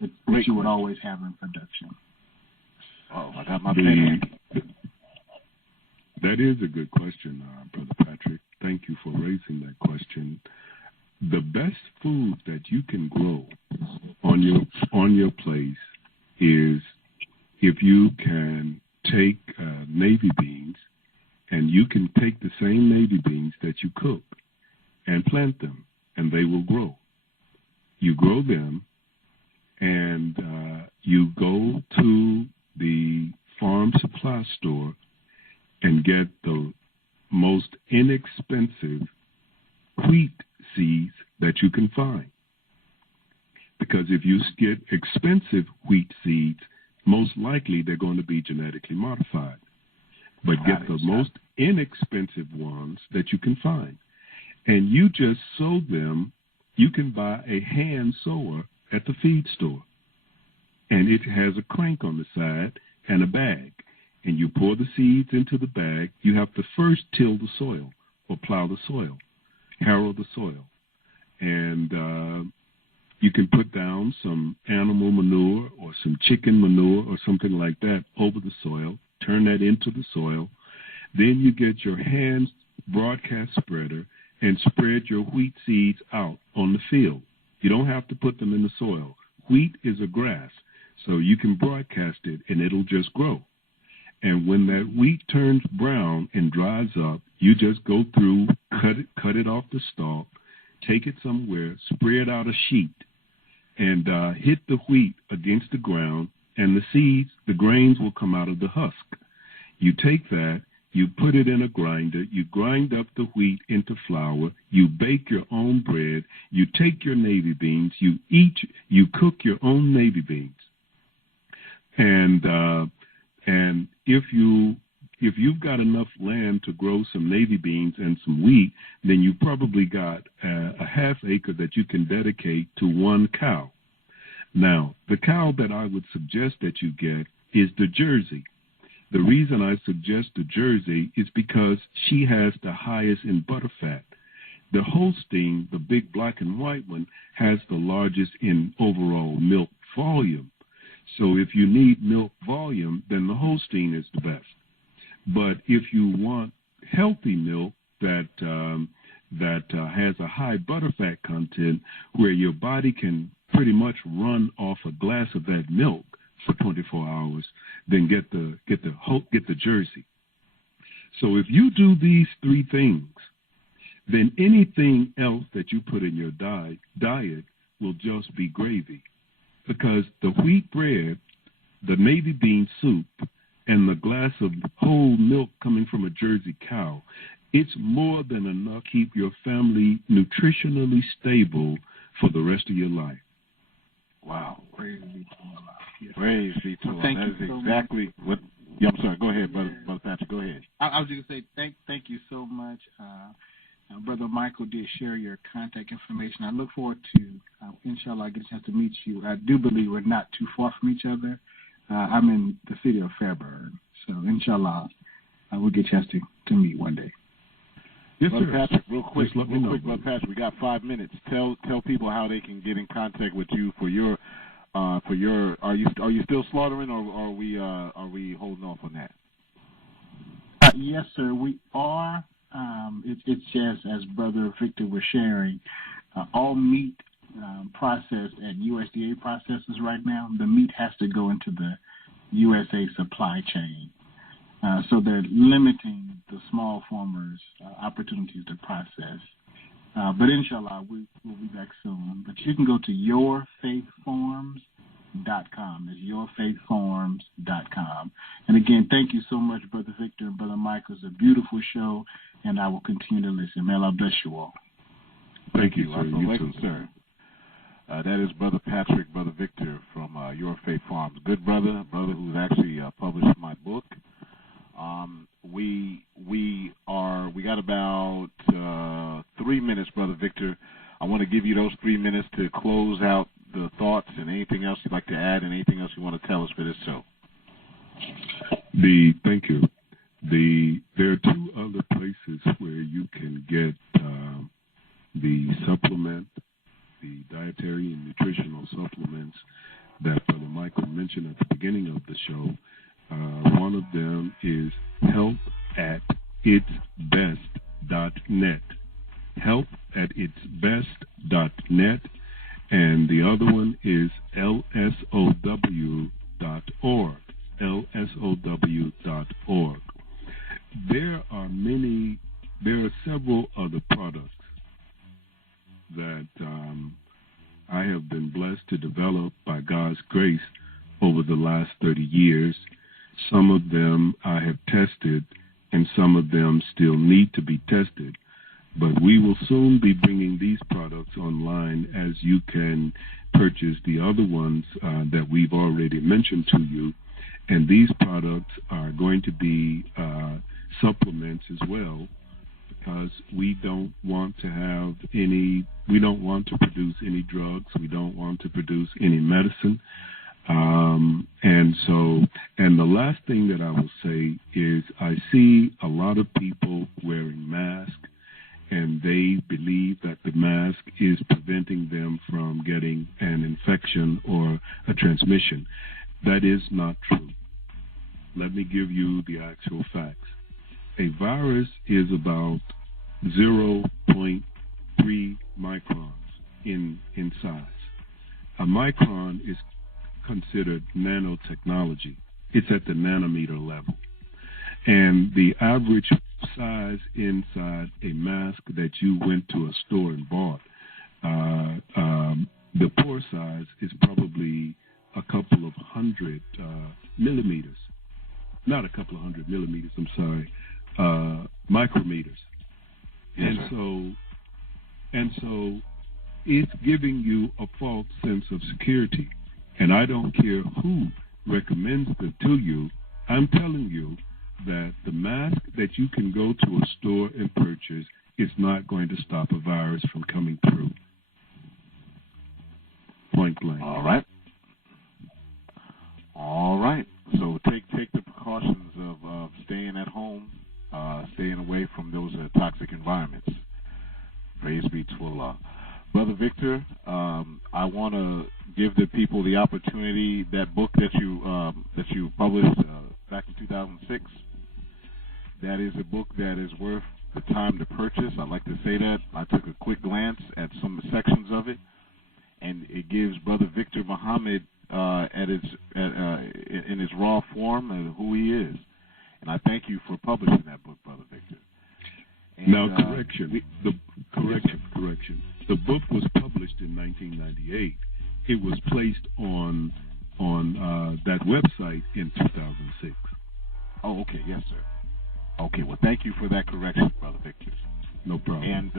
that you would always have in production? Oh, I got my pen. That is a good question, Brother Patrick. Thank you for raising that question. The best food that you can grow on your place is if you can take navy beans, and you can take the same navy beans that you cook and plant them, and they will grow. You grow them, and you go to the farm supply store and get the most inexpensive wheat seeds that you can find. Because if you get expensive wheat seeds, most likely they're going to be genetically modified. but get the most inexpensive ones that you can find. And you just sow them. You can buy a hand sower at the feed store. And it has a crank on the side and a bag. And you pour the seeds into the bag. You have to first till the soil or plow the soil, harrow the soil. And you can put down some animal manure or some chicken manure or something like that over the soil, turn that into the soil. Then you get your hand broadcast spreader and spread your wheat seeds out on the field. You don't have to put them in the soil. Wheat is a grass, so you can broadcast it and it'll just grow. And when that wheat turns brown and dries up, you just go through, cut it off the stalk, take it somewhere, spread out a sheet, and hit the wheat against the ground, and the seeds, the grains will come out of the husk. You take that, you put it in a grinder, you grind up the wheat into flour, you bake your own bread, you take your navy beans, you cook your own navy beans. And if you've got enough land to grow some navy beans and some wheat, then you probably got a half acre that you can dedicate to one cow. Now, the cow that I would suggest that you get is the Jersey. The reason I suggest the Jersey is because she has the highest in butter fat. The Holstein, the big black and white one, has the largest in overall milk volume. So if you need milk volume, then the Holstein is the best. But if you want healthy milk that has a high butter fat content, where your body can pretty much run off a glass of that milk for 24 hours, then get the Jersey. So if you do these three things, then anything else that you put in your diet will just be gravy, because the wheat bread, the navy bean soup, and the glass of whole milk coming from a Jersey cow, it's more than enough to keep your family nutritionally stable for the rest of your life. Wow. Praise be to Allah. Yes. Praise be to Allah. That is exactly what. Yeah, I'm sorry. Go ahead, Brother Patrick. Go ahead. I was just going to say thank you so much. Brother Michael did share your contact information. I look forward to, inshallah, I get a chance to meet you. I do believe we're not too far from each other. I'm in the city of Fairburn, so inshallah, we'll get a chance to meet one day. Yes, Brother Patrick, real quick, Brother Patrick, we got 5 minutes. Tell people how they can get in contact with you for your. Are you still slaughtering, or are we holding off on that? Yes, sir, we are. It's just, as Brother Victor was sharing, all meat processed at USDA processes right now, the meat has to go into the USA supply chain. So they're limiting the small farmers' opportunities to process. But inshallah, we'll be back soon. But you can go to yourfaithfarms.com. It's yourfaithfarms.com. And again, thank you so much, Brother Victor and Brother Michael. It's a beautiful show, and I will continue to listen. May Allah bless you all. Thank you, sir. You too, sir. That is Brother Patrick, Brother Victor from Your Faith Farms. Good brother who's actually published my book. We got about 3 minutes, Brother Victor. I want to give you those 3 minutes to close out the thoughts and anything else you'd like to add and anything else you want to tell us for this show. Thank you. There are two other places where you can get the supplement, the dietary and nutritional supplements that Brother Michael mentioned at the beginning of the show. One of them is helpatitsbest.net. Helpatitsbest.net. And the other one is lsow.org. lsow.org. There are several other products that I have been blessed to develop by God's grace over the last 30 years. Some of them I have tested, and some of them still need to be tested. But we will soon be bringing these products online, as you can purchase the other ones that we've already mentioned to you. And these products are going to be supplements as well, because we don't want to produce any drugs, we don't want to produce any medicine. And the last thing that I will say is I see a lot of people wearing masks, and they believe that the mask is preventing them from getting an infection or a transmission. That is not true. Let me give you the actual facts. A virus is about 0.3 microns in size. A micron is considered nanotechnology. It's at the nanometer level. And the average size inside a mask that you went to a store and bought, the pore size is probably a couple of hundred millimeters. Not a couple of hundred millimeters, I'm sorry, micrometers. Yes, and so it's giving you a false sense of security. And I don't care who recommends it to you. I'm telling you that the mask that you can go to a store and purchase is not going to stop a virus from coming through. Point blank. All right. So take the precautions of staying at home, staying away from those toxic environments. Praise be to Allah. Brother Victor, I want to give the people the opportunity, that book that you published back in 2006, that is a book that is worth the time to purchase. I'd like to say that. I took a quick glance at some sections of it, and it gives Brother Victer Muhammad in his raw form and who he is. And I thank you for publishing that book, Brother Victor. And, now, correction. The book was published in 1998. It was placed on that website in 2006. Oh, okay. Yes, sir. Okay. Well, thank you for that correction, Brother Victor. No problem. And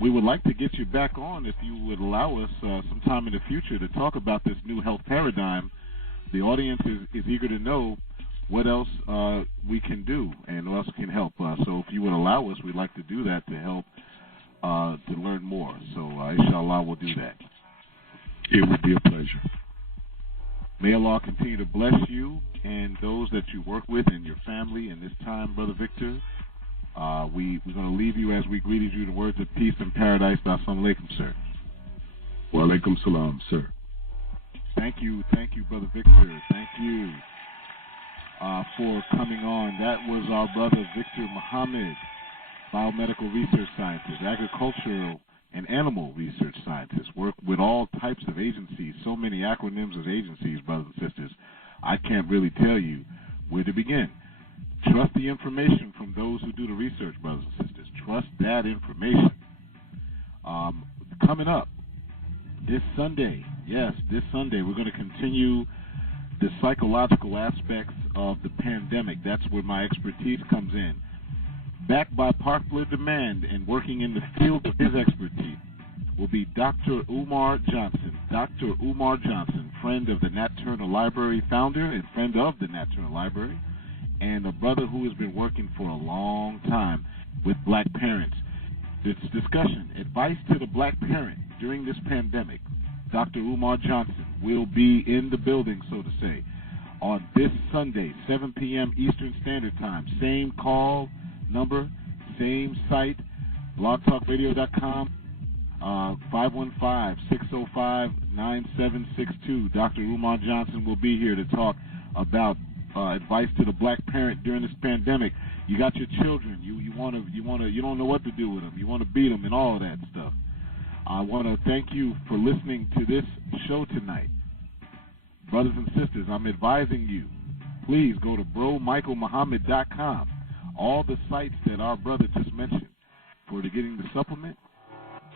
we would like to get you back on, if you would allow us, sometime in the future to talk about this new health paradigm. The audience is eager to know what else we can do and what else can help. So if you would allow us, we'd like to do that to help to learn more. So inshallah, we'll do that. It would be a pleasure. May Allah continue to bless you and those that you work with and your family in this time, Brother Victor. We're going to leave you as we greeted you in words of peace and paradise. Assalamu alaikum, sir. Wa alaikum salam, sir. Thank you, Brother Victor. Thank you for coming on. That was our brother Victer Muhammad, Biomedical Research Scientist, Agricultural and Animal Research Scientist. Work with all types of agencies, so many acronyms of agencies, brothers and sisters. I can't really tell you where to begin. Trust the information from those who do the research, brothers and sisters. Trust that information. Coming up this Sunday, we're going to continue the psychological aspects of the pandemic. That's where my expertise comes in. Backed by popular demand and working in the field of his expertise will be Dr. Umar Johnson. Dr. Umar Johnson, friend of the Nat Turner Library, founder and friend of the Nat Turner Library, and a brother who has been working for a long time with black parents. This discussion, advice to the black parent during this pandemic. Dr. Umar Johnson will be in the building, so to say, on this Sunday, 7 p.m. Eastern Standard Time. Same call number, same site, blogtalkradio.com, 515-605-9762. Dr. Umar Johnson will be here to talk about advice to the black parent during this pandemic. You got your children. You don't know what to do with them. You want to beat them and all of that stuff. I want to thank you for listening to this show tonight. Brothers and sisters, I'm advising you, please go to bromichaelmuhammad.com. All the sites that our brother just mentioned for getting the supplement,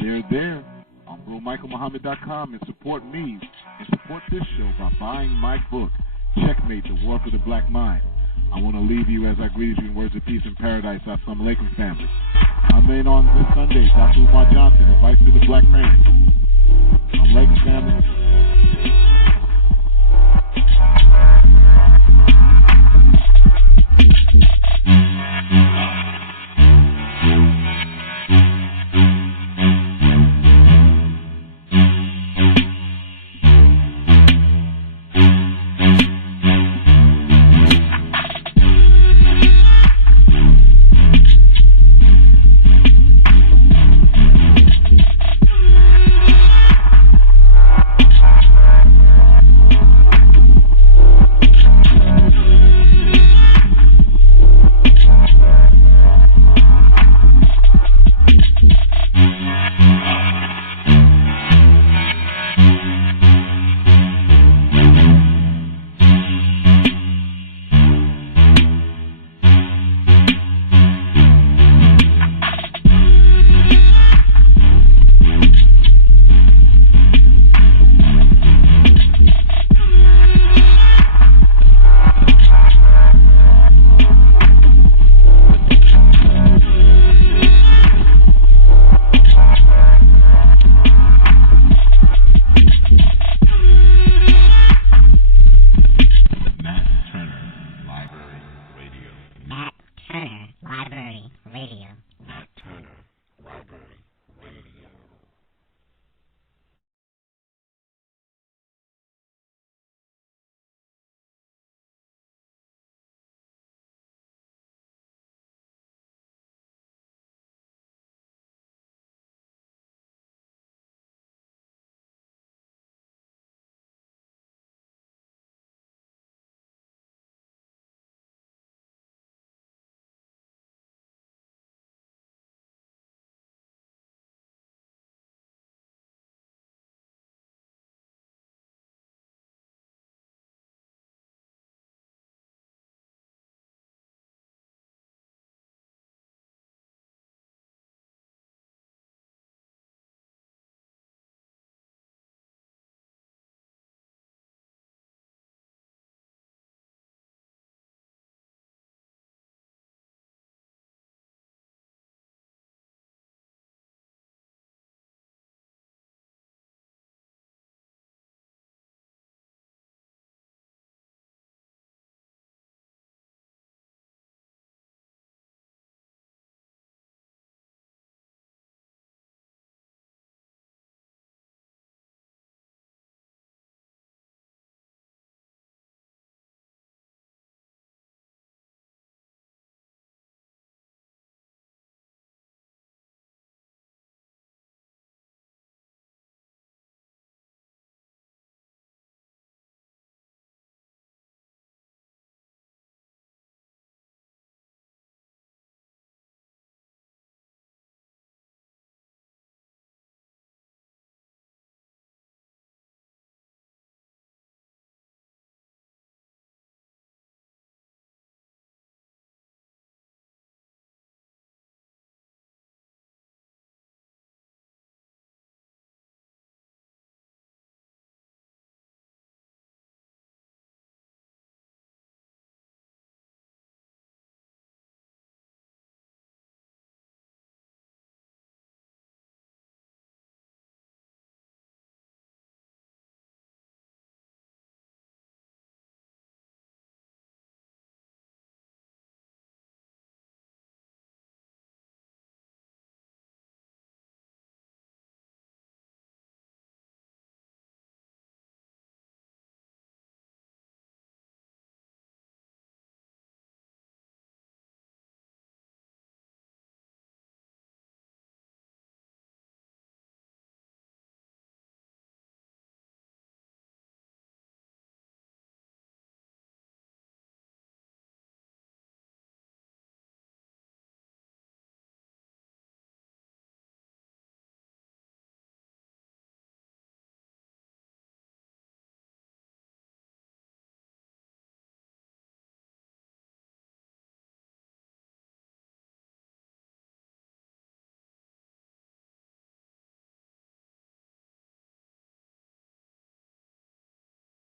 they're there on bromichaelmuhammad.com, and support me and support this show by buying my book, Checkmate, The War for the Black Mind. I want to leave you as I greet you in words of peace and paradise. Assalamu alaikum, family. I'm in on this Sunday, Dr. Umar Johnson, advice to the black man. Assalamu alaikum, family.